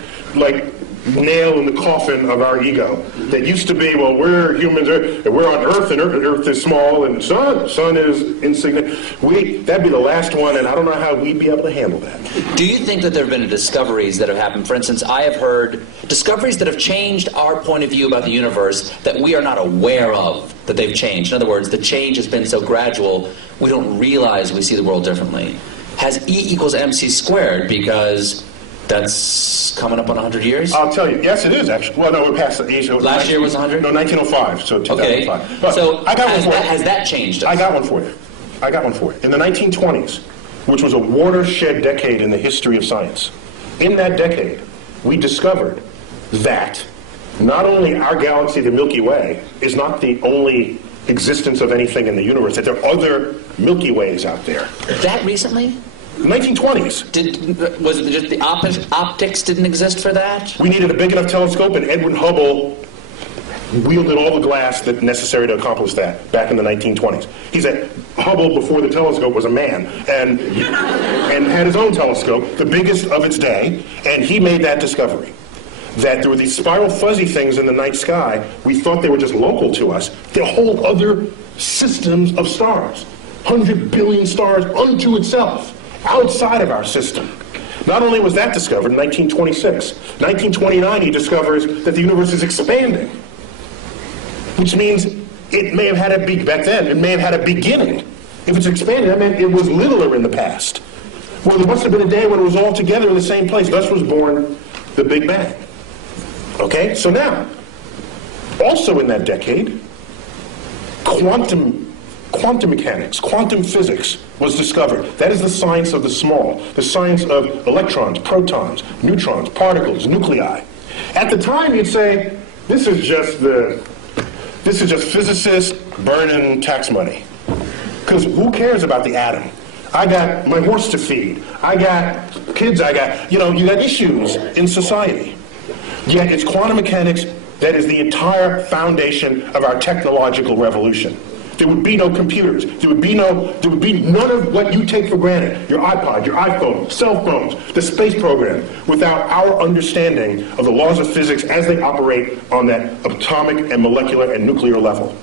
nail in the coffin of our ego. That used to be, well, we're humans, and we're on Earth, and Earth is small, and Sun is insignificant. That'd be the last one, and I don't know how we'd be able to handle that. Do you think that there have been discoveries that have happened? For instance, I have heard discoveries that have changed our point of view about the universe that we are not aware of, that they've changed. In other words, the change has been so gradual, we don't realize we see the world differently. Has E equals MC squared, because That's coming up on 100 years? I'll tell you. Yes, it is, actually. Well, no, we're past the age. Last year was 100? No, 1905, so 2005. Okay. But So I got one for you. has that changed us? I got one for you. In the 1920s, which was a watershed decade in the history of science, in that decade, we discovered that not only our galaxy, the Milky Way, is not the only existence of anything in the universe, that there are other Milky Ways out there. That recently? 1920s. Was it just the optics didn't exist for that? We needed a big enough telescope, and Edwin Hubble wielded all the glass that necessary to accomplish that back in the 1920s. He said Hubble, before the telescope, was a man and had his own telescope, the biggest of its day, and he made that discovery. That there were these spiral fuzzy things in the night sky. We thought they were just local to us. They're whole other systems of stars. 100 billion stars unto itself, outside of our system. Not only was that discovered in 1926, 1929 he discovers that the universe is expanding. Which means it may have had a back then, it may have had a beginning. If it's expanding, that meant it was littler in the past. Well, there must have been a day when it was all together in the same place. Thus was born the Big Bang. Okay, so now, also in that decade, quantum mechanics, quantum physics was discovered. That is the science of the small, the science of electrons, protons, neutrons, particles, nuclei. At the time, you'd say, this is just physicists burning tax money. Because who cares about the atom? I got my horse to feed. I got kids, you got issues in society. Yet it's quantum mechanics that is the entire foundation of our technological revolution. There would be no computers. There would be none of what you take for granted. Your iPod, your iPhone, cell phones, the space program, without our understanding of the laws of physics as they operate on that atomic and molecular and nuclear level.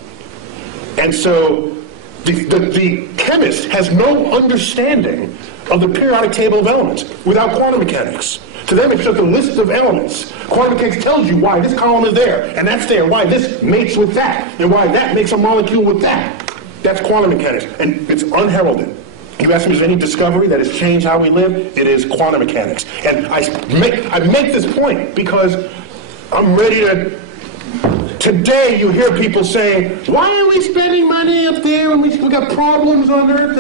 And so the chemist has no understanding of the periodic table of elements without quantum mechanics. To them, it's just a list of elements. Quantum mechanics tells you why this column is there, and that's there, and why this mates with that, and why that makes a molecule with that. That's quantum mechanics, and it's unheralded. You ask me, is there any discovery that has changed how we live? It is quantum mechanics. And I make this point because I'm ready to... Today, you hear people saying, why are we spending money up there when we got problems on Earth?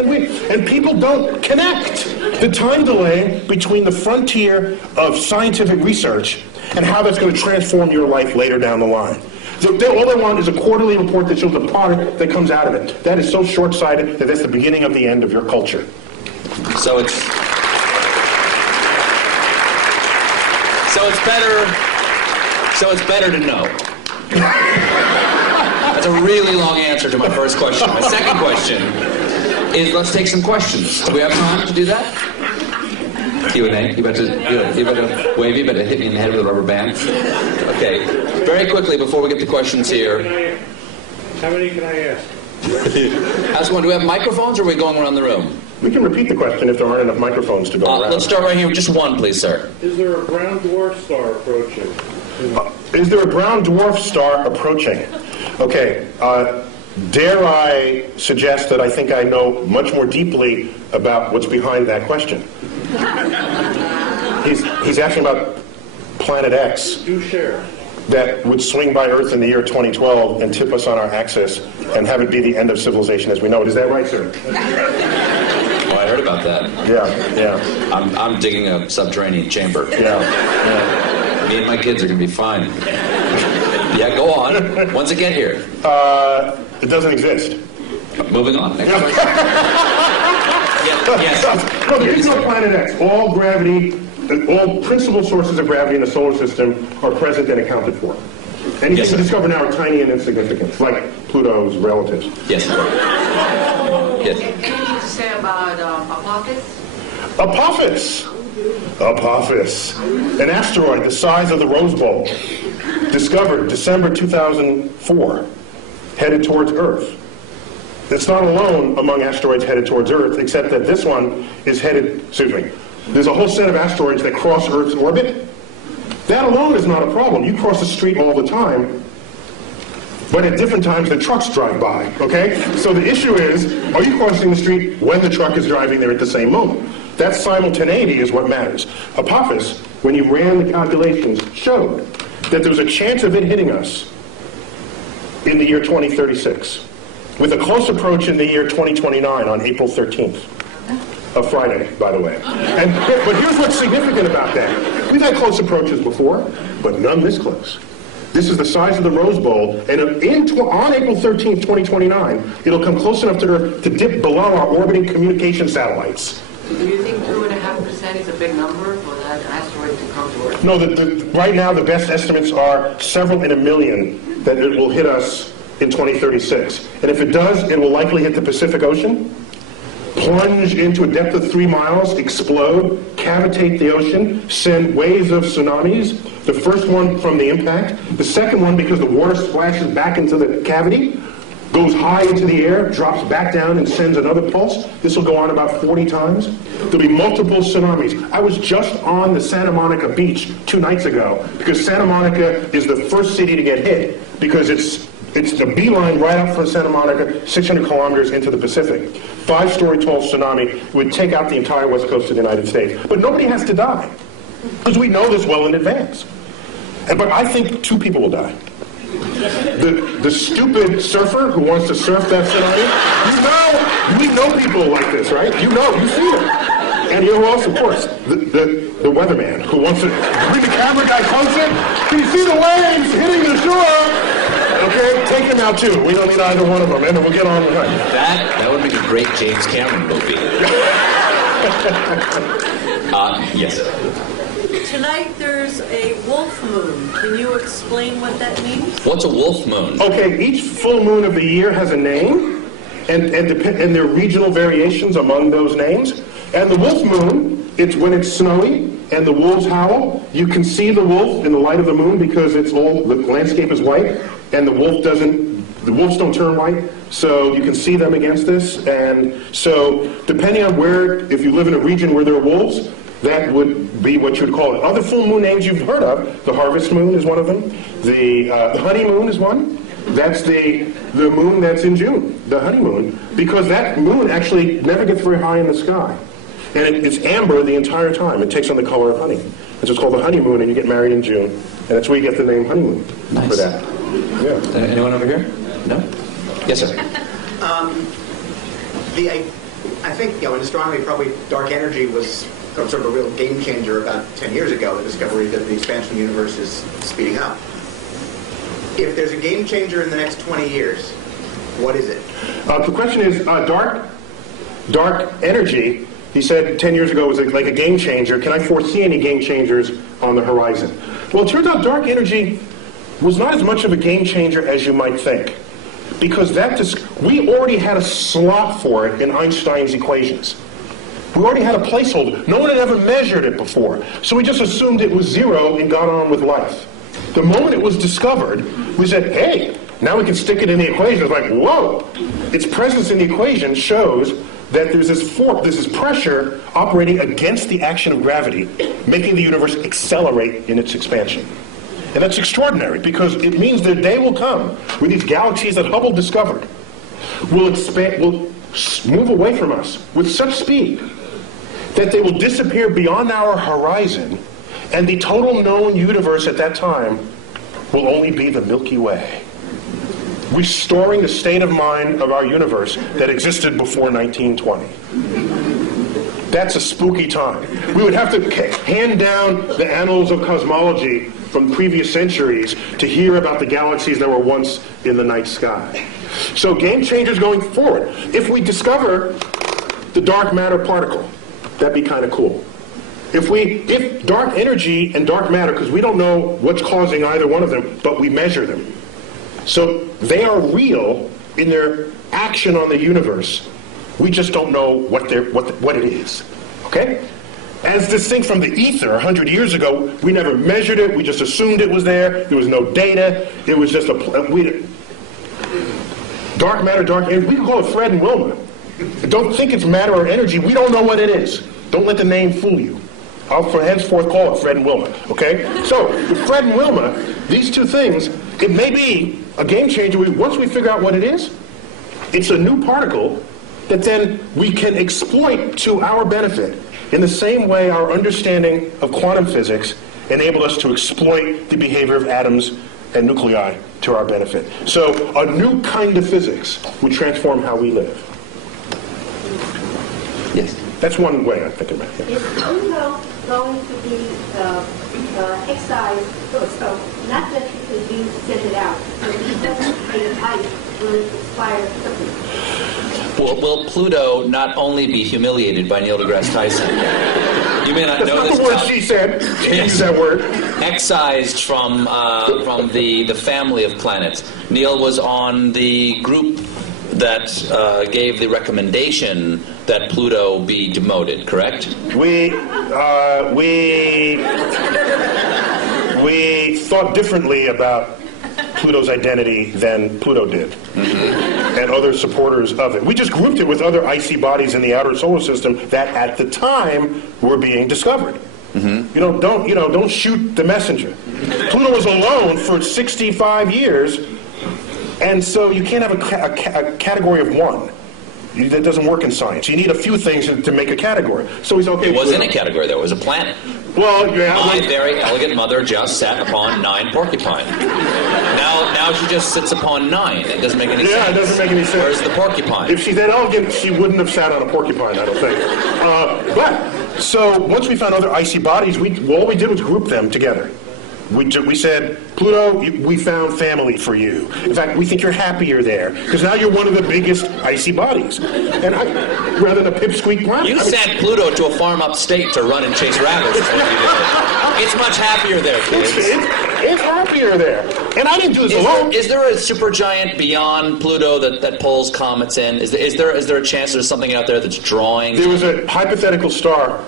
And people don't connect the time delay between the frontier of scientific research and how that's going to transform your life later down the line. All they want is a quarterly report that shows the product that comes out of it. That is so short-sighted that that's the beginning of the end of your culture. So it's better to know. That's a really long answer to my first question. My second question is, let's take some questions. Do we have time to do that? Q&A. You better wave. You better hit me in the head with a rubber band. Okay. Very quickly before we get to questions here. How many can I ask? Ask one. Do we have microphones, or are we going around the room? We can repeat the question if there aren't enough microphones to go around. Let's start right here with just one, please, sir. Is there a brown dwarf star approaching? Is there a brown dwarf star approaching? Okay, dare I suggest that I think I know much more deeply about what's behind that question. He's asking about Planet X. Do share. That would swing by Earth in the year 2012 and tip us on our axis and have it be the end of civilization as we know it. Is that right, sir? Oh, I heard about that. Yeah. I'm digging a subterranean chamber. Yeah. Me and my kids are going to be fine. Yeah, go on. When's it get here? It doesn't exist. Moving on. Next question. Yes. No, there is no Planet X. All gravity, all principal sources of gravity in the solar system are present and accounted for. Anything we discover now are tiny and insignificant, like Pluto's relatives. Yes. Yes. Can you say about Apophis? Apophis. An asteroid the size of the Rose Bowl. Discovered December 2004. Headed towards Earth. It's not alone among asteroids headed towards Earth, except that this one is headed, there's a whole set of asteroids that cross Earth's orbit. That alone is not a problem. You cross the street all the time, but at different times the trucks drive by, okay? So the issue is, are you crossing the street when the truck is driving there at the same moment? That simultaneity is what matters. Apophis, when you ran the calculations, showed that there was a chance of it hitting us in the year 2036, with a close approach in the year 2029 on April 13th. A Friday, by the way. But here's what's significant about that. We've had close approaches before, but none this close. This is the size of the Rose Bowl, and on April 13th, 2029, it'll come close enough to Earth to dip below our orbiting communication satellites. Do you think 2.5% is a big number for that asteroid to come to Earth? No, right now the best estimates are several in a million that it will hit us in 2036. And if it does, it will likely hit the Pacific Ocean, plunge into a depth of 3 miles, explode, cavitate the ocean, send waves of tsunamis. The first one from the impact. The second one, because the water splashes back into the cavity, goes high into the air, drops back down, and sends another pulse. This will go on about 40 times. There'll be multiple tsunamis. I was just on the Santa Monica beach 2 nights ago, because Santa Monica is the first city to get hit, because it's the beeline right up from Santa Monica, 600 kilometers into the Pacific. 5-story tall tsunami would take out the entire west coast of the United States. But nobody has to die, because we know this well in advance. But I think 2 people will die. The stupid surfer who wants to surf that tsunami, we know people like this, right? You see them. And you know who else, of course? The weatherman who wants to bring the camera guy closer. Can you see the waves hitting the shore? Okay, take him out too. We don't need either one of them, and then we'll get on with it. That would make a great James Cameron movie. Yes. Tonight there's a wolf moon. Can you explain what that means? What's a wolf moon? Okay, each full moon of the year has a name, and there are regional variations among those names. And the wolf moon, it's when it's snowy and the wolves howl. You can see the wolf in the light of the moon because the landscape is white, and the wolves don't turn white, so you can see them against this. And so depending on if you live in a region where there are wolves, that would be what you would call it. Other full moon names you've heard of, the harvest moon is one of them. The honeymoon is one. That's the moon that's in June, the honeymoon, because that moon actually never gets very high in the sky. And it's amber the entire time. It takes on the color of honey. And so it's called the honeymoon, and you get married in June. And that's where you get the name honeymoon for that. Yeah. Anyone over here? No? Yes, sir. I think, in astronomy, probably dark energy was sort of a real game changer about 10 years ago, the discovery that the expansion of the universe is speeding up. If there's a game changer in the next 20 years, what is it? The question is, dark energy, he said 10 years ago was like a game changer. Can I foresee any game changers on the horizon? Well, it turns out dark energy was not as much of a game changer as you might think, because we already had a slot for it in Einstein's equations. We already had a placeholder. No one had ever measured it before, so we just assumed it was 0 and got on with life. The moment it was discovered, we said, hey, now we can stick it in the equation. It's like, whoa! Its presence in the equation shows that there's this pressure operating against the action of gravity, making the universe accelerate in its expansion. And that's extraordinary, because it means the day will come when these galaxies that Hubble discovered will move away from us with such speed that they will disappear beyond our horizon, and the total known universe at that time will only be the Milky Way, restoring the state of mind of our universe that existed before 1920. That's a spooky time. We would have to hand down the annals of cosmology from previous centuries to hear about the galaxies that were once in the night sky. So game changers going forward. If we discover the dark matter particle, that'd be kind of cool. If dark energy and dark matter, because we don't know what's causing either one of them, but we measure them. So they are real in their action on the universe. We just don't know what it is. Okay? As distinct from the ether 100 years ago, we never measured it. We just assumed it was there. There was no data. It was just dark matter, dark energy. We can call it Fred and Wilma. Don't think it's matter or energy. We don't know what it is. Don't let the name fool you. I'll henceforth call it Fred and Wilma. Okay? So with Fred and Wilma, these two things, it may be a game changer. Once we figure out what it is, it's a new particle that then we can exploit to our benefit in the same way our understanding of quantum physics enabled us to exploit the behavior of atoms and nuclei to our benefit. So a new kind of physics would transform how we live. Yes. That's one way I think about it. Is Pluto going to be excised, so not just because you send it out, but because the ice will expire quickly? Will Pluto not only be humiliated by Neil deGrasse Tyson? You may not That's know not this. the word she said. She didn't use that word. Excised from the family of planets. Neil was on the group that gave the recommendation that Pluto be demoted, correct? We thought differently about Pluto's identity than Pluto did, and other supporters of it. We just grouped it with other icy bodies in the outer solar system that, at the time, were being discovered. Don't shoot the messenger. Pluto was alone for 65 years, and so you can't have a category of one. That doesn't work in science. You need a few things to make a category. So he's okay. It wasn't a category, though. It was a planet. Well, yeah. My very elegant mother just sat upon 9 porcupine. Now she just sits upon 9. It doesn't make any sense. Yeah, it doesn't make any sense. Where's the porcupine? If she's that elegant, she wouldn't have sat on a porcupine, I don't think. So once we found other icy bodies, all we did was group them together. We said, Pluto, we found family for you. In fact, we think you're happier there, because now you're one of the biggest icy bodies. And rather than a pipsqueak planet. You sent Pluto to a farm upstate to run and chase rabbits. Is what you did. It's much happier there, kids. It's happier there. And I didn't do this alone. Is there a supergiant beyond Pluto that pulls comets in? Is there a chance there's something out there that's drawing? There was a hypothetical star,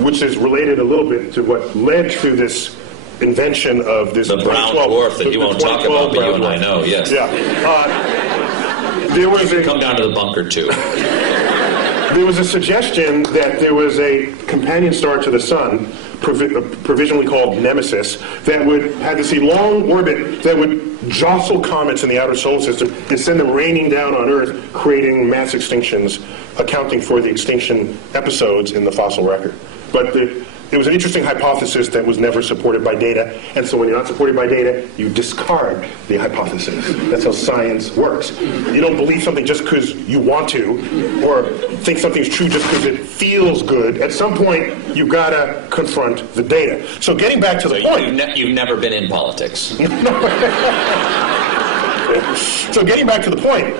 which is related a little bit to what led to this invention of this... The brown dwarf that you won't talk about, but you and I know, yes. Yeah. There was Come down to the bunker, too. There was a suggestion that there was a companion star to the Sun, provisionally called Nemesis, that had this long orbit that would jostle comets in the outer solar system and send them raining down on Earth, creating mass extinctions, accounting for the extinction episodes in the fossil record. But it was an interesting hypothesis that was never supported by data, and so when you're not supported by data, you discard the hypothesis. That's how science works. You don't believe something just because you want to, or think something's true just because it feels good. At some point, you've got to confront the data. So getting back to the point... You've never been in politics. So getting back to the point,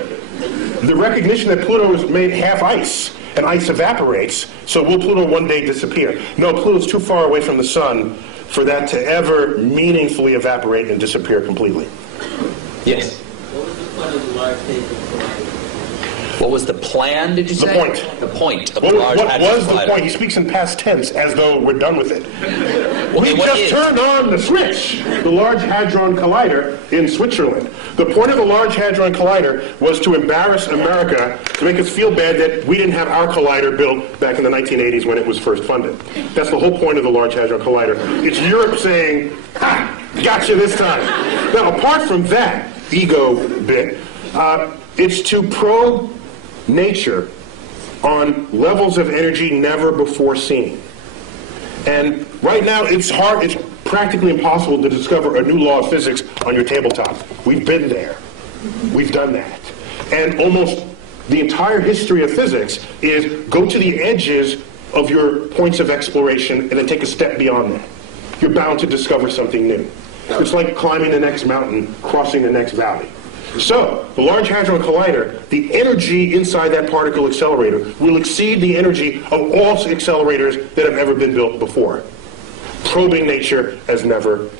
the recognition that Pluto is made half ice, and ice evaporates, so will Pluto one day disappear? No, Pluto's too far away from the Sun for that to ever meaningfully evaporate and disappear completely. Yes. What was the point of the Large Hadron Collider? What was the plan, did you say? The point. The point of What the Large Hadron was the Collider. point? He speaks in past tense as though we're done with it. We what just is? turned on the switch, the Large Hadron Collider in Switzerland. The point of the Large Hadron Collider was to embarrass America, to make us feel bad that we didn't have our collider built back in the 1980s when it was first funded. That's the whole point of the Large Hadron Collider. It's Europe saying, "Ha! Gotcha this time." Now, apart from that ego bit, it's to probe nature on levels of energy never before seen. And right now it's practically impossible to discover a new law of physics on your tabletop. We've been there. We've done that. And almost the entire history of physics is go to the edges of your points of exploration and then take a step beyond that. You're bound to discover something new. It's like climbing the next mountain, crossing the next valley. So, the Large Hadron Collider, the energy inside that particle accelerator will exceed the energy of all accelerators that have ever been built before, probing nature as never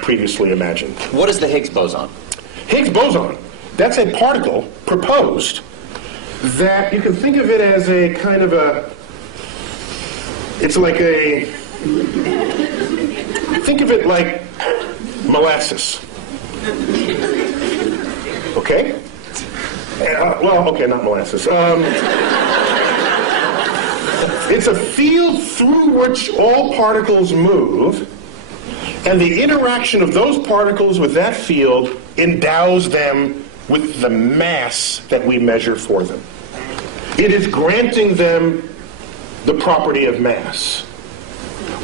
previously imagined. What is the Higgs boson? Higgs boson, that's a particle proposed that you can think of it as a kind of it's like think of it like molasses. Okay? Okay, not molasses. It's a field through which all particles move, and the interaction of those particles with that field endows them with the mass that we measure for them. It is granting them the property of mass.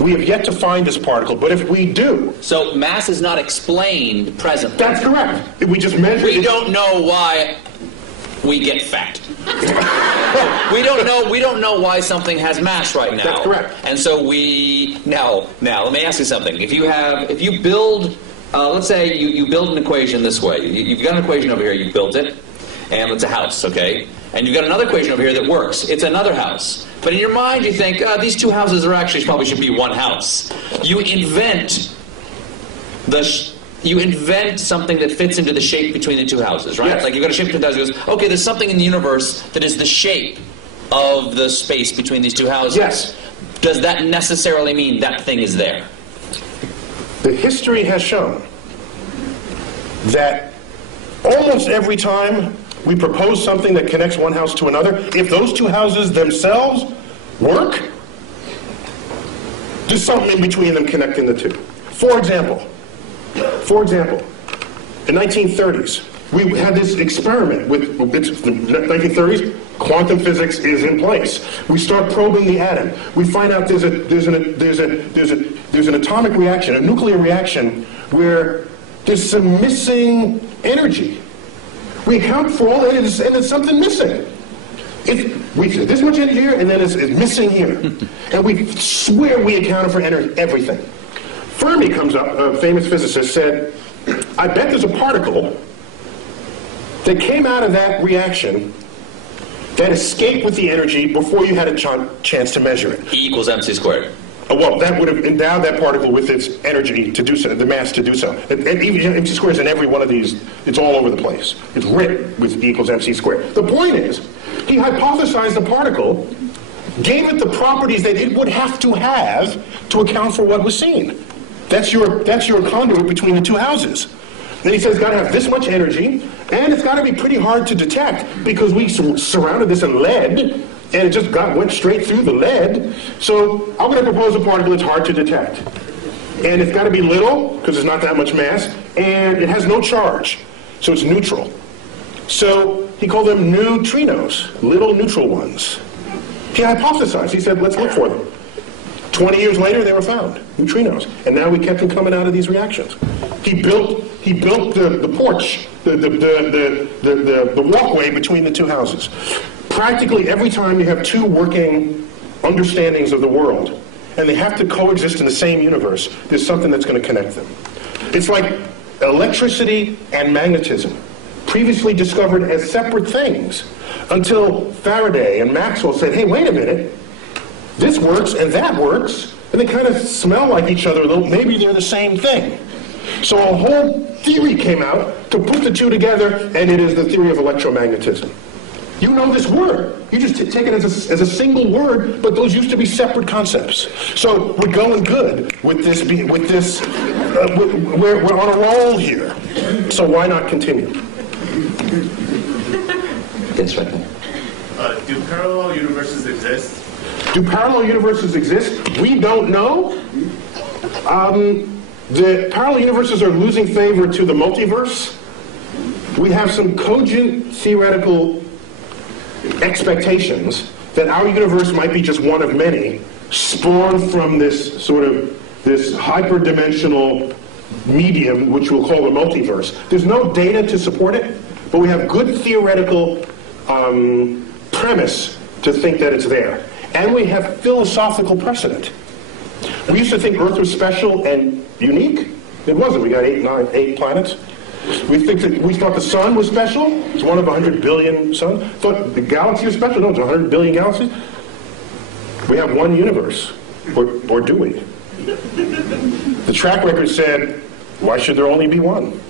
We have yet to find this particle, but if we do... So mass is not explained presently. That's correct. If we just measure... We don't know why we get fat. we don't know why something has mass right now. That's correct. And so now let me ask you something. If you build, let's say you build an equation this way. You've got an equation over here, you built it, and it's a house, okay? And you've got another equation over here that works. It's another house. But in your mind, you think, these two houses are actually probably should be one house. You invent something that fits into the shape between the two houses, right? Yes. Like you've got a shape between the two houses. It goes, okay, there's something in the universe that is the shape of the space between these two houses. Yes. Does that necessarily mean that thing is there? The history has shown that almost every time we propose something that connects one house to another, if those two houses themselves work, there's something in between them connecting the two. For example, in 1930s, we had this experiment with the 1930s. Quantum physics is in place. We start probing the atom. We find out there's an atomic reaction, a nuclear reaction, where there's some missing energy. We account for all that, and there's something missing. We say this much in here, and then it's missing here. And we swear we accounted for everything. Fermi comes up, a famous physicist, said, I bet there's a particle that came out of that reaction that escaped with the energy before you had a chance to measure it. E equals mc squared. Well, that would have endowed that particle with its energy to do so, the mass to do so. And even mc squared is in every one of these, it's all over the place. It's written with E equals mc squared. The point is, he hypothesized the particle, gave it the properties that it would have to account for what was seen. That's your conduit between the two houses. Then he says it's got to have this much energy, and it's got to be pretty hard to detect because we surrounded this in lead, and it just went straight through the lead. So I'm going to propose a particle that's hard to detect. And it's got to be little, because there's not that much mass, and it has no charge, so it's neutral. So he called them neutrinos, little neutral ones. He hypothesized. He said, let's look for them. 20 years later, they were found, neutrinos. And now we kept them coming out of these reactions. He built the porch, the walkway between the two houses. Practically every time you have two working understandings of the world, and they have to coexist in the same universe, there's something that's going to connect them. It's like electricity and magnetism, previously discovered as separate things, until Faraday and Maxwell said, hey, wait a minute, this works and that works, and they kind of smell like each other a little. Maybe they're the same thing. So a whole theory came out to put the two together, and it is the theory of electromagnetism. You know this word. You just take it as a single word, but those used to be separate concepts. So we're going good with this. We're on a roll here. So why not continue? That's right there. Do parallel universes exist? Do parallel universes exist? We don't know. The parallel universes are losing favor to the multiverse. We have some cogent theoretical expectations that our universe might be just one of many, spawned from this hyperdimensional medium, which we'll call the multiverse. There's no data to support it, but we have good theoretical premise to think that it's there. And we have philosophical precedent. We used to think Earth was special and unique. It wasn't. We got 8 planets. We thought the sun was special. It's one of 100 billion suns. Thought the galaxy was special. No, it's 100 billion galaxies. We have one universe. Or do we? The track record said, why should there only be one?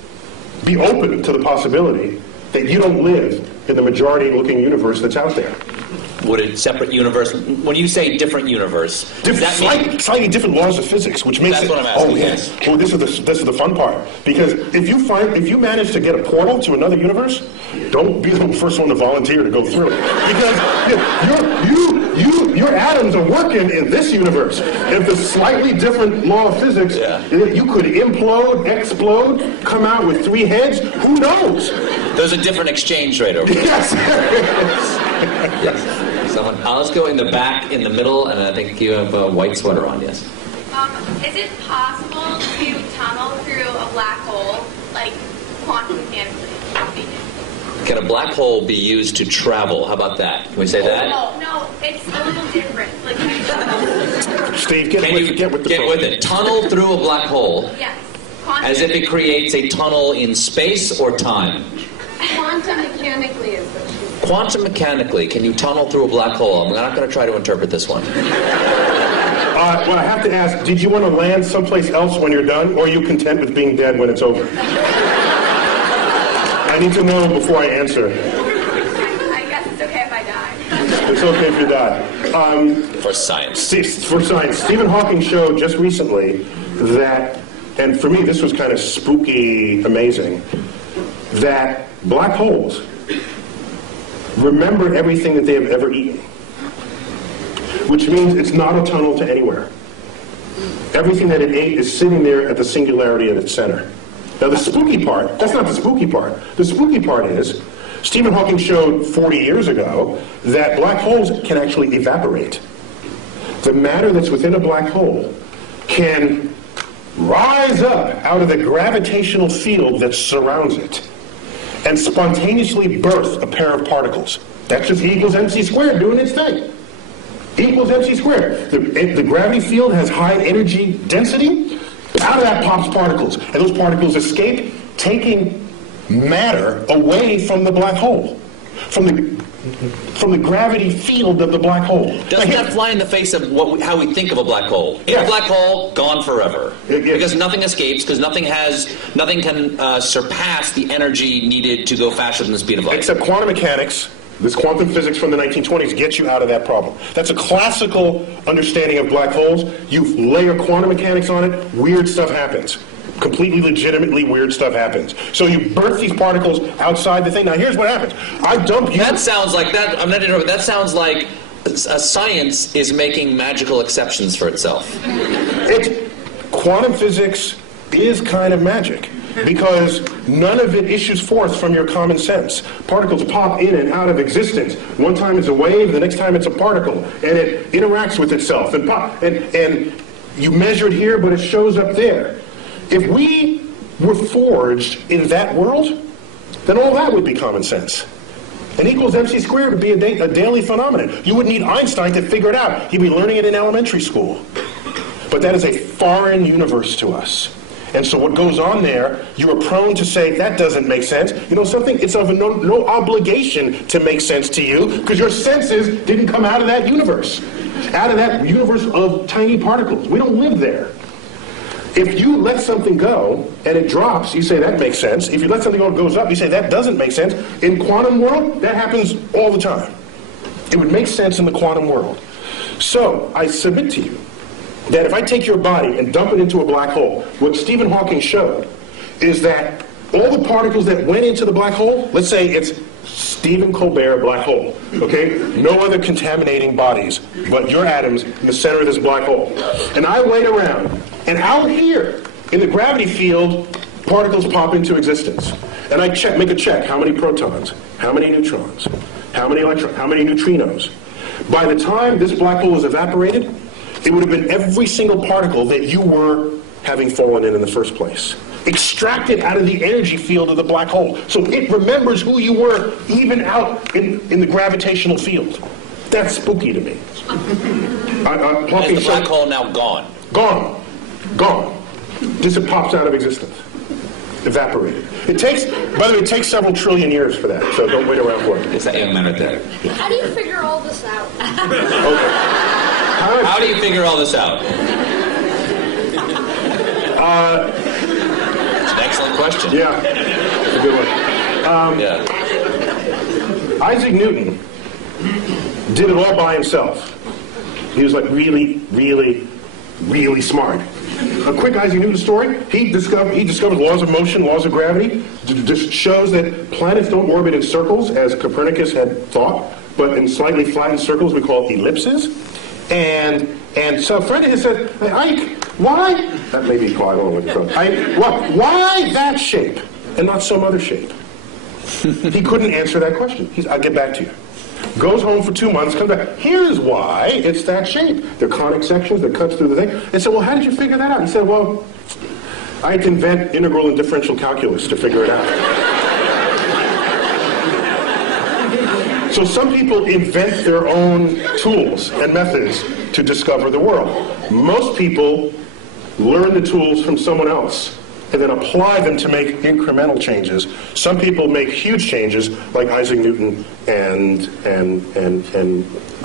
Be open to the possibility that you don't live in the majority-looking universe that's out there. Would a separate universe, when you say different universe, slightly different laws of physics, which makes that's it. What I'm asking, oh yes. Well, this is the fun part, because if you manage to get a portal to another universe, don't be the first one to volunteer to go through it, because your atoms are working in this universe. If the slightly different law of physics, you could implode, explode, come out with 3 heads. Who knows? There's a different exchange rate over there. Yes. Yes. Someone, let's go in the back, in the middle, and I think you have a white sweater on, yes. Is it possible to tunnel through a black hole, like quantum mechanically? Can a black hole be used to travel? How about that? Can we say that? No, it's a little different. Like, Steve, get with it. Tunnel through a black hole. yes. As if it creates a tunnel in space or time. Quantum mechanically is what she Quantum mechanically, can you tunnel through a black hole? I'm not going to try to interpret this one. Well, I have to ask, did you want to land someplace else when you're done, or are you content with being dead when it's over? I need to know before I answer. I guess it's okay if I die. It's okay if you die. For science. For science. Stephen Hawking showed just recently that, and for me this was kind of spooky amazing, that black holes remember everything that they have ever eaten. Which means it's not a tunnel to anywhere. Everything that it ate is sitting there at the singularity at its center. Now the spooky part, that's not the spooky part. The spooky part is, Stephen Hawking showed 40 years ago that black holes can actually evaporate. The matter that's within a black hole can rise up out of the gravitational field that surrounds it and spontaneously birth a pair of particles. That's just E equals mc squared doing its thing. E equals mc squared. The gravity field has high energy density. Out of that pops particles, and those particles escape, taking matter away from the black hole, from the gravity field of the black hole. Doesn't that fly in the face of how we think of a black hole? In a black hole, gone forever, because nothing escapes, because nothing can surpass the energy needed to go faster than the speed of light. Except quantum mechanics. This quantum physics from the 1920s gets you out of that problem. That's a classical understanding of black holes. You layer quantum mechanics on it, weird stuff happens. Completely legitimately weird stuff happens. So you birth these particles outside the thing. Now here's what happens. I dump you... That sounds like that. I'm not interrupting. That sounds like a science is making magical exceptions for itself. Quantum physics is kind of magic, because none of it issues forth from your common sense. Particles pop in and out of existence. One time it's a wave, the next time it's a particle, and it interacts with itself. And you measure it here, but it shows up there. If we were forged in that world, then all that would be common sense. N equals mc squared would be a daily phenomenon. You wouldn't need Einstein to figure it out. He'd be learning it in elementary school. But that is a foreign universe to us. And so what goes on there, you are prone to say, that doesn't make sense. You know something? It's of no obligation to make sense to you, because your senses didn't come out of that universe. Out of that universe of tiny particles. We don't live there. If you let something go and it drops, you say that makes sense. If you let something go and it goes up, you say that doesn't make sense. In quantum world, that happens all the time. It would make sense in the quantum world. So I submit to you that if I take your body and dump it into a black hole, what Stephen Hawking showed is that all the particles that went into the black hole, let's say it's Stephen Colbert black hole, okay? No other contaminating bodies but your atoms in the center of this black hole. And I wait around, and out here, in the gravity field, particles pop into existence. And I make a check, how many protons, how many neutrons, how many electrons, how many neutrinos. By the time this black hole is evaporated, it would have been every single particle that you were having fallen in the first place. Extracted out of the energy field of the black hole. So it remembers who you were even out in the gravitational field. That's spooky to me. Is the black hole now gone? Gone. Gone. Just it pops out of existence. Evaporated. It takes, by the way, it takes several trillion years for that, so don't wait around for it. It's that young man right there. How do you figure all this out? Okay. How do you figure all this out? It's an excellent question. Yeah, it's a good one. Isaac Newton did it all by himself. He was like really, really, really smart. A quick Isaac Newton story. He discovered laws of motion, laws of gravity. Just shows that planets don't orbit in circles, as Copernicus had thought, but in slightly flattened circles we call ellipses. And so a friend of his said, hey, Ike, why? That may be called, I don't know what it's called. Why that shape and not some other shape? He couldn't answer that question. I'll get back to you. goes home for 2 months, comes back. Here's why it's that shape. They're conic sections that cuts through the thing. They said, well, how did you figure that out? He said, well, I had to invent integral and differential calculus to figure it out. So some people invent their own tools and methods to discover the world. Most people learn the tools from someone else and then apply them to make incremental changes. Some people make huge changes, like Isaac Newton and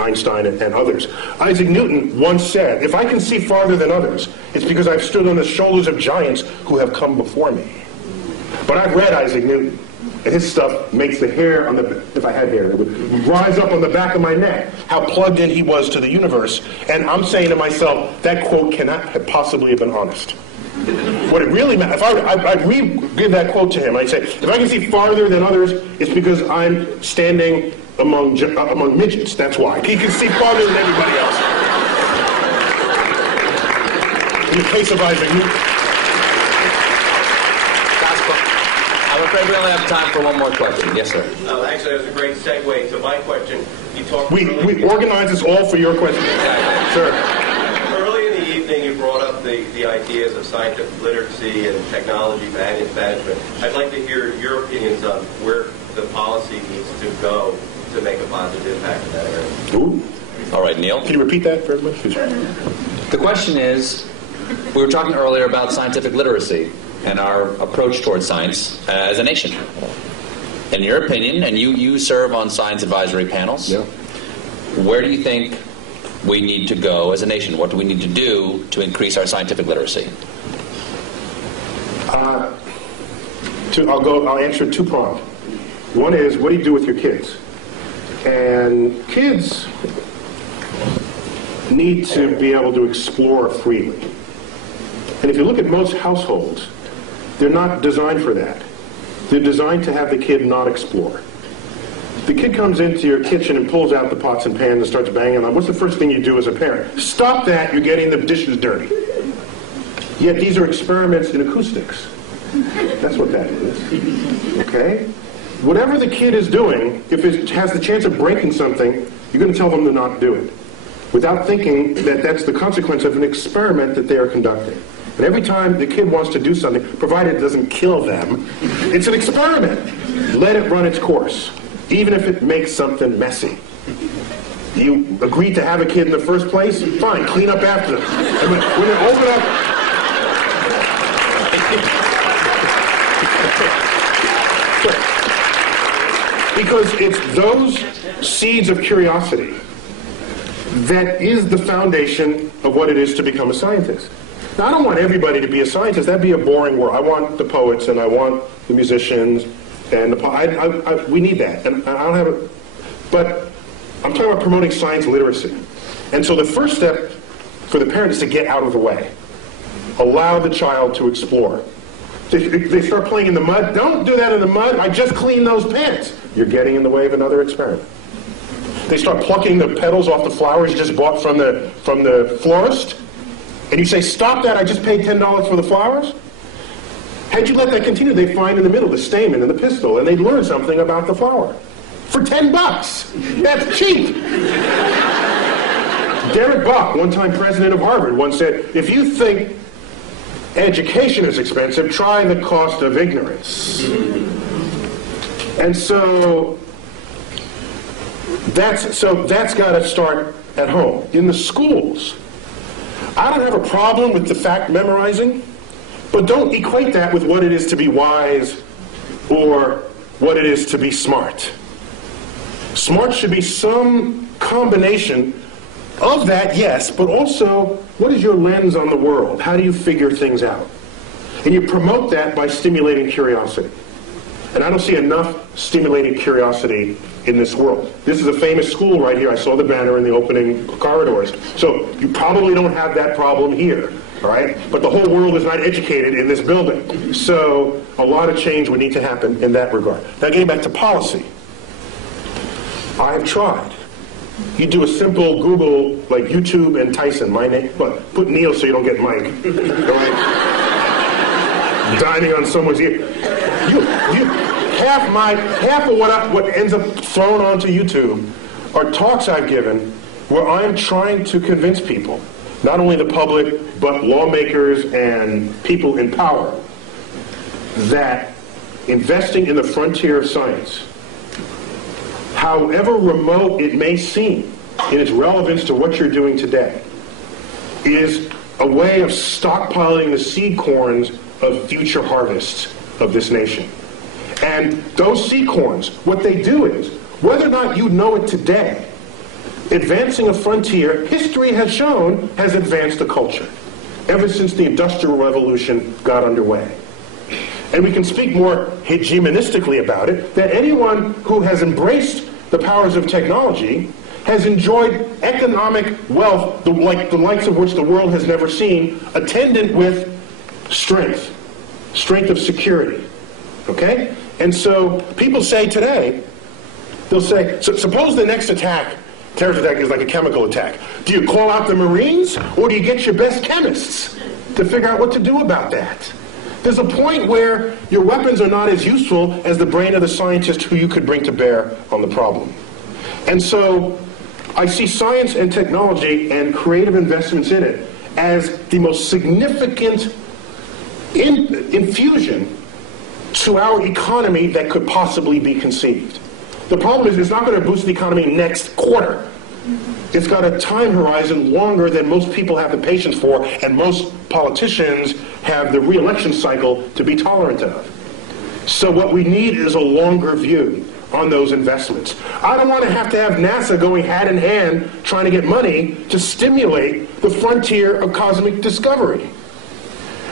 Einstein and others. Isaac Newton once said, if I can see farther than others, it's because I've stood on the shoulders of giants who have come before me. But I've read Isaac Newton, and his stuff makes the hair on the, if I had hair, it would rise up on the back of my neck, how plugged in he was to the universe. And I'm saying to myself, that quote cannot have possibly have been honest. What it really meant, if I'd give that quote to him, I'd say, if I can see farther than others, it's because I'm standing among midgets, that's why. He can see farther than everybody else. In the case of Isaac Newton. I'm afraid we only have time for one more question. Yes, sir. Actually, that was a great segue to my question. You talked. We organize this all for your question. Sir. Early in the evening, you brought up the ideas of scientific literacy and technology management. I'd like to hear your opinions on where the policy needs to go to make a positive impact in that area. Ooh. All right, Neil. Can you repeat that for everybody? The question is, we were talking earlier about scientific literacy and our approach towards science as a nation. In your opinion, and you serve on science advisory panels, yeah. Where do you think we need to go as a nation? What do we need to do to increase our scientific literacy? I'll answer two-pronged. One is, what do you do with your kids? And kids need to be able to explore freely. And if you look at most households, they're not designed for that. They're designed to have the kid not explore. The kid comes into your kitchen and pulls out the pots and pans and starts banging on. What's the first thing you do as a parent? Stop that, you're getting the dishes dirty. Yet these are experiments in acoustics. That's what that is. Okay? Whatever the kid is doing, if it has the chance of breaking something, you're going to tell them to not do it, without thinking that that's the consequence of an experiment that they are conducting. And every time the kid wants to do something, provided it doesn't kill them, it's an experiment. Let it run its course, even if it makes something messy. You agreed to have a kid in the first place? Fine, clean up after them. And when they open up... Because it's those seeds of curiosity that is the foundation of what it is to become a scientist. Now, I don't want everybody to be a scientist. That'd be a boring world. I want the poets, and I want the musicians, and we need that. And I don't have a... But I'm talking about promoting science literacy. And so the first step for the parent is to get out of the way. Allow the child to explore. They start playing in the mud. Don't do that in the mud. I just cleaned those pants. You're getting in the way of another experiment. They start plucking the petals off the flowers you just bought from the florist. And you say, stop that, I just paid $10 for the flowers? Had you let that continue, they'd find in the middle the stamen and the pistil, and they'd learn something about the flower. For $10. That's cheap. Derek Bach, one-time president of Harvard, once said, if you think education is expensive, try the cost of ignorance. And so that's got to start at home. In the schools, I don't have a problem with the fact memorizing, but don't equate that with what it is to be wise or what it is to be smart. Smart should be some combination of that, yes, but also, what is your lens on the world? How do you figure things out? And you promote that by stimulating curiosity. And I don't see enough stimulating curiosity in this world. This is a famous school right here. I saw the banner in the opening corridors. So you probably don't have that problem here, all right? But the whole world is not educated in this building. So a lot of change would need to happen in that regard. Now getting back to policy. I have tried. You do a simple Google, like YouTube and Tyson, my name, but put Neil so you don't get Mike. All right? Dining on someone's ear. Half of what ends up thrown onto YouTube are talks I've given where I'm trying to convince people, not only the public, but lawmakers and people in power, that investing in the frontier of science, however remote it may seem in its relevance to what you're doing today, is a way of stockpiling the seed corns of future harvests of this nation. And those seed corns, what they do is, whether or not you know it today, advancing a frontier, history has shown, has advanced the culture ever since the Industrial Revolution got underway. And we can speak more hegemonistically about it, that anyone who has embraced the powers of technology has enjoyed economic wealth, the likes of which the world has never seen, attendant with strength of security, okay? And so people say today, they'll say, so suppose the next terrorist attack is like a chemical attack. Do you call out the Marines, or do you get your best chemists to figure out what to do about that? There's a point where your weapons are not as useful as the brain of the scientist who you could bring to bear on the problem. And so I see science and technology and creative investments in it as the most significant infusion to our economy that could possibly be conceived. The problem is it's not going to boost the economy next quarter. It's got a time horizon longer than most people have the patience for, and most politicians have the re-election cycle to be tolerant of. So what we need is a longer view on those investments. I don't want to have NASA going hand in hand trying to get money to stimulate the frontier of cosmic discovery.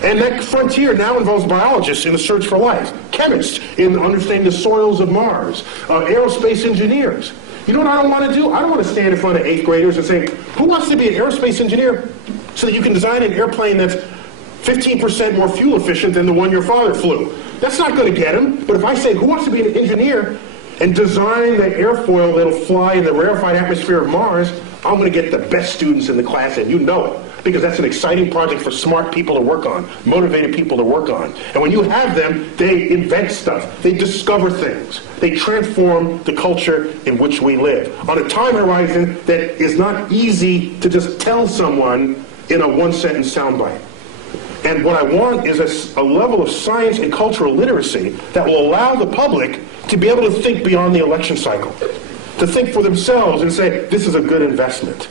And that frontier now involves biologists in the search for life, chemists in understanding the soils of Mars, aerospace engineers. You know what I don't want to do? I don't want to stand in front of 8th graders and say, who wants to be an aerospace engineer so that you can design an airplane that's 15% more fuel efficient than the one your father flew? That's not going to get them. But if I say, who wants to be an engineer and design the airfoil that'll fly in the rarefied atmosphere of Mars, I'm going to get the best students in the class, and you know it. Because that's an exciting project for smart people to work on, motivated people to work on. And when you have them, they invent stuff. They discover things. They transform the culture in which we live on a time horizon that is not easy to just tell someone in a one-sentence soundbite. And what I want is a level of science and cultural literacy that will allow the public to be able to think beyond the election cycle, to think for themselves and say, this is a good investment.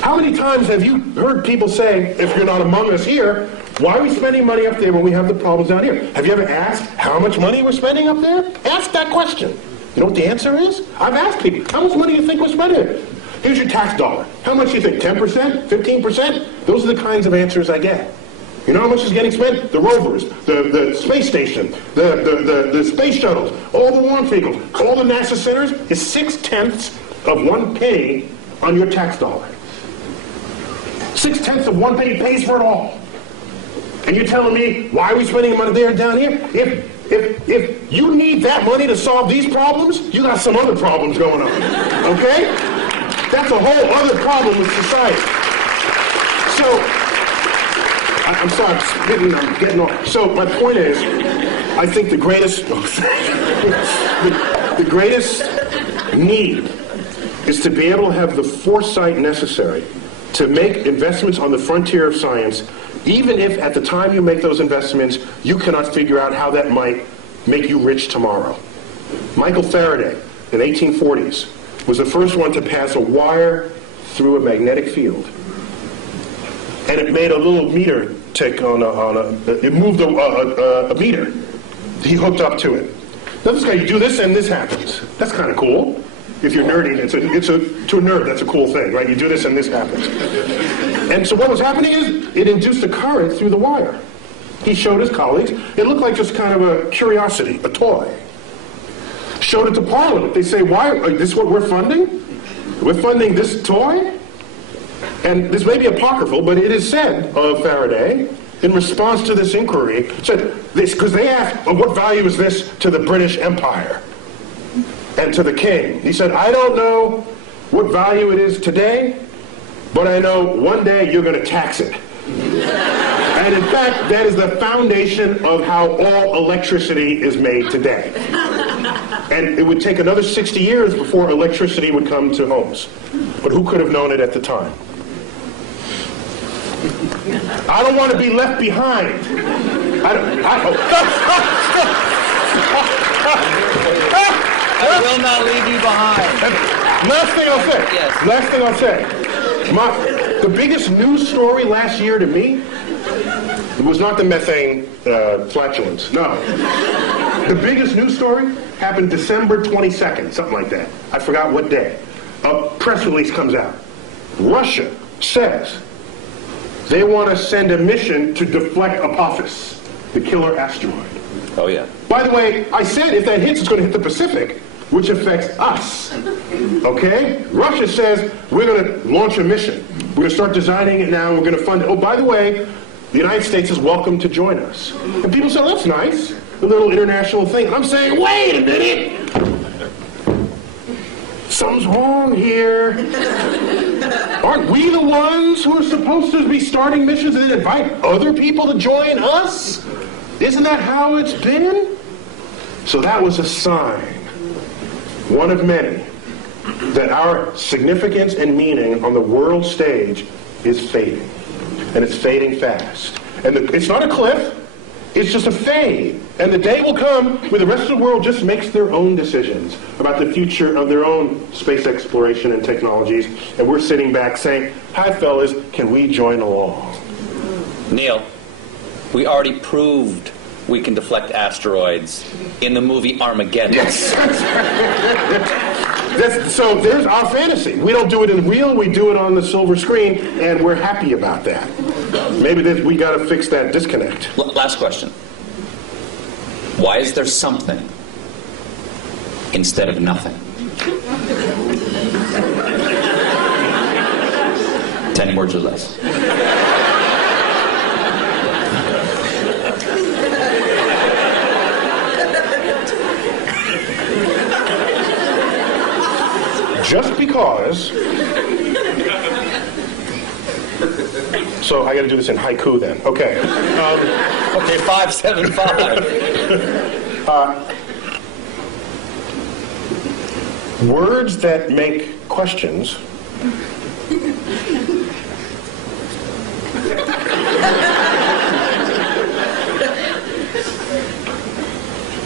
How many times have you heard people say, if you're not among us here, why are we spending money up there when we have the problems down here? Have you ever asked how much money we're spending up there? Ask that question. You know what the answer is? I've asked people, how much money do you think we're spending? Here's your tax dollar. How much do you think? 10%? 15%? Those are the kinds of answers I get. You know how much is getting spent? The rovers, the space station, the space shuttles, all the launch vehicles, all the NASA centers is 6/10 of 1 penny on your tax dollar. 6/10 of 1 penny pays for it all. And you're telling me, why are we spending money there and down here? If you need that money to solve these problems, you got some other problems going on, okay? That's a whole other problem with society. So, I'm sorry, I'm getting off. So my point is, I think the greatest need is to be able to have the foresight necessary to make investments on the frontier of science, even if at the time you make those investments, you cannot figure out how that might make you rich tomorrow. Michael Faraday, in the 1840s, was the first one to pass a wire through a magnetic field. And it made a little meter tick it moved a meter. He hooked up to it. Now this guy, you do this and this happens. That's kind of cool. If you're nerdy, to a nerd, that's a cool thing, right? You do this and this happens. And so what was happening is, it induced a current through the wire. He showed his colleagues. It looked like just kind of a curiosity, a toy. Showed it to Parliament. They say, why, is this what we're funding? We're funding this toy? And this may be apocryphal, but it is said of Faraday, in response to this inquiry, said this, because they asked, well, what value is this to the British Empire and to the king? He said, I don't know what value it is today, but I know one day you're going to tax it. And in fact, that is the foundation of how all electricity is made today. And it would take another 60 years before electricity would come to homes. But who could have known it at the time? I don't want to be left behind. I will not leave you behind. Last thing I'll say. Yes. Last thing I'll say. The biggest news story last year to me was not the methane flatulence. No. The biggest news story happened December 22nd, something like that. I forgot what day. A press release comes out. Russia says they want to send a mission to deflect Apophis, the killer asteroid. Oh, yeah. By the way, I said if that hits, it's going to hit the Pacific, which affects us. Okay? Russia says we're going to launch a mission. We're going to start designing it now, and we're going to fund it. Oh, by the way, the United States is welcome to join us. And people say, that's nice, a little international thing. And I'm saying, wait a minute. Something's wrong here. Aren't we the ones who are supposed to be starting missions and then invite other people to join us? Isn't that how it's been? So that was a sign, one of many, that our significance and meaning on the world stage is fading. And it's fading fast. And it's not a cliff, it's just a fade. And the day will come where the rest of the world just makes their own decisions about the future of their own space exploration and technologies. And we're sitting back saying, hi fellas, can we join along? Neil, we already proved we can deflect asteroids in the movie Armageddon. Yes. So there's our fantasy. We don't do it in real, we do it on the silver screen, and we're happy about that. Maybe we got to fix that disconnect. Last question. Why is there something instead of nothing? 10 words or less. Just because. So I got to do this in haiku then. Okay. Okay, 575. Words that make questions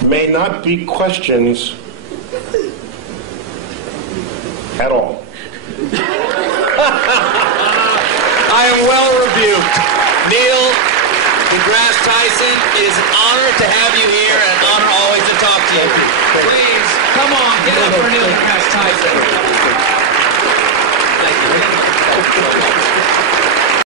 may not be questions at all. I am well rebuked. Neil deGrasse Tyson,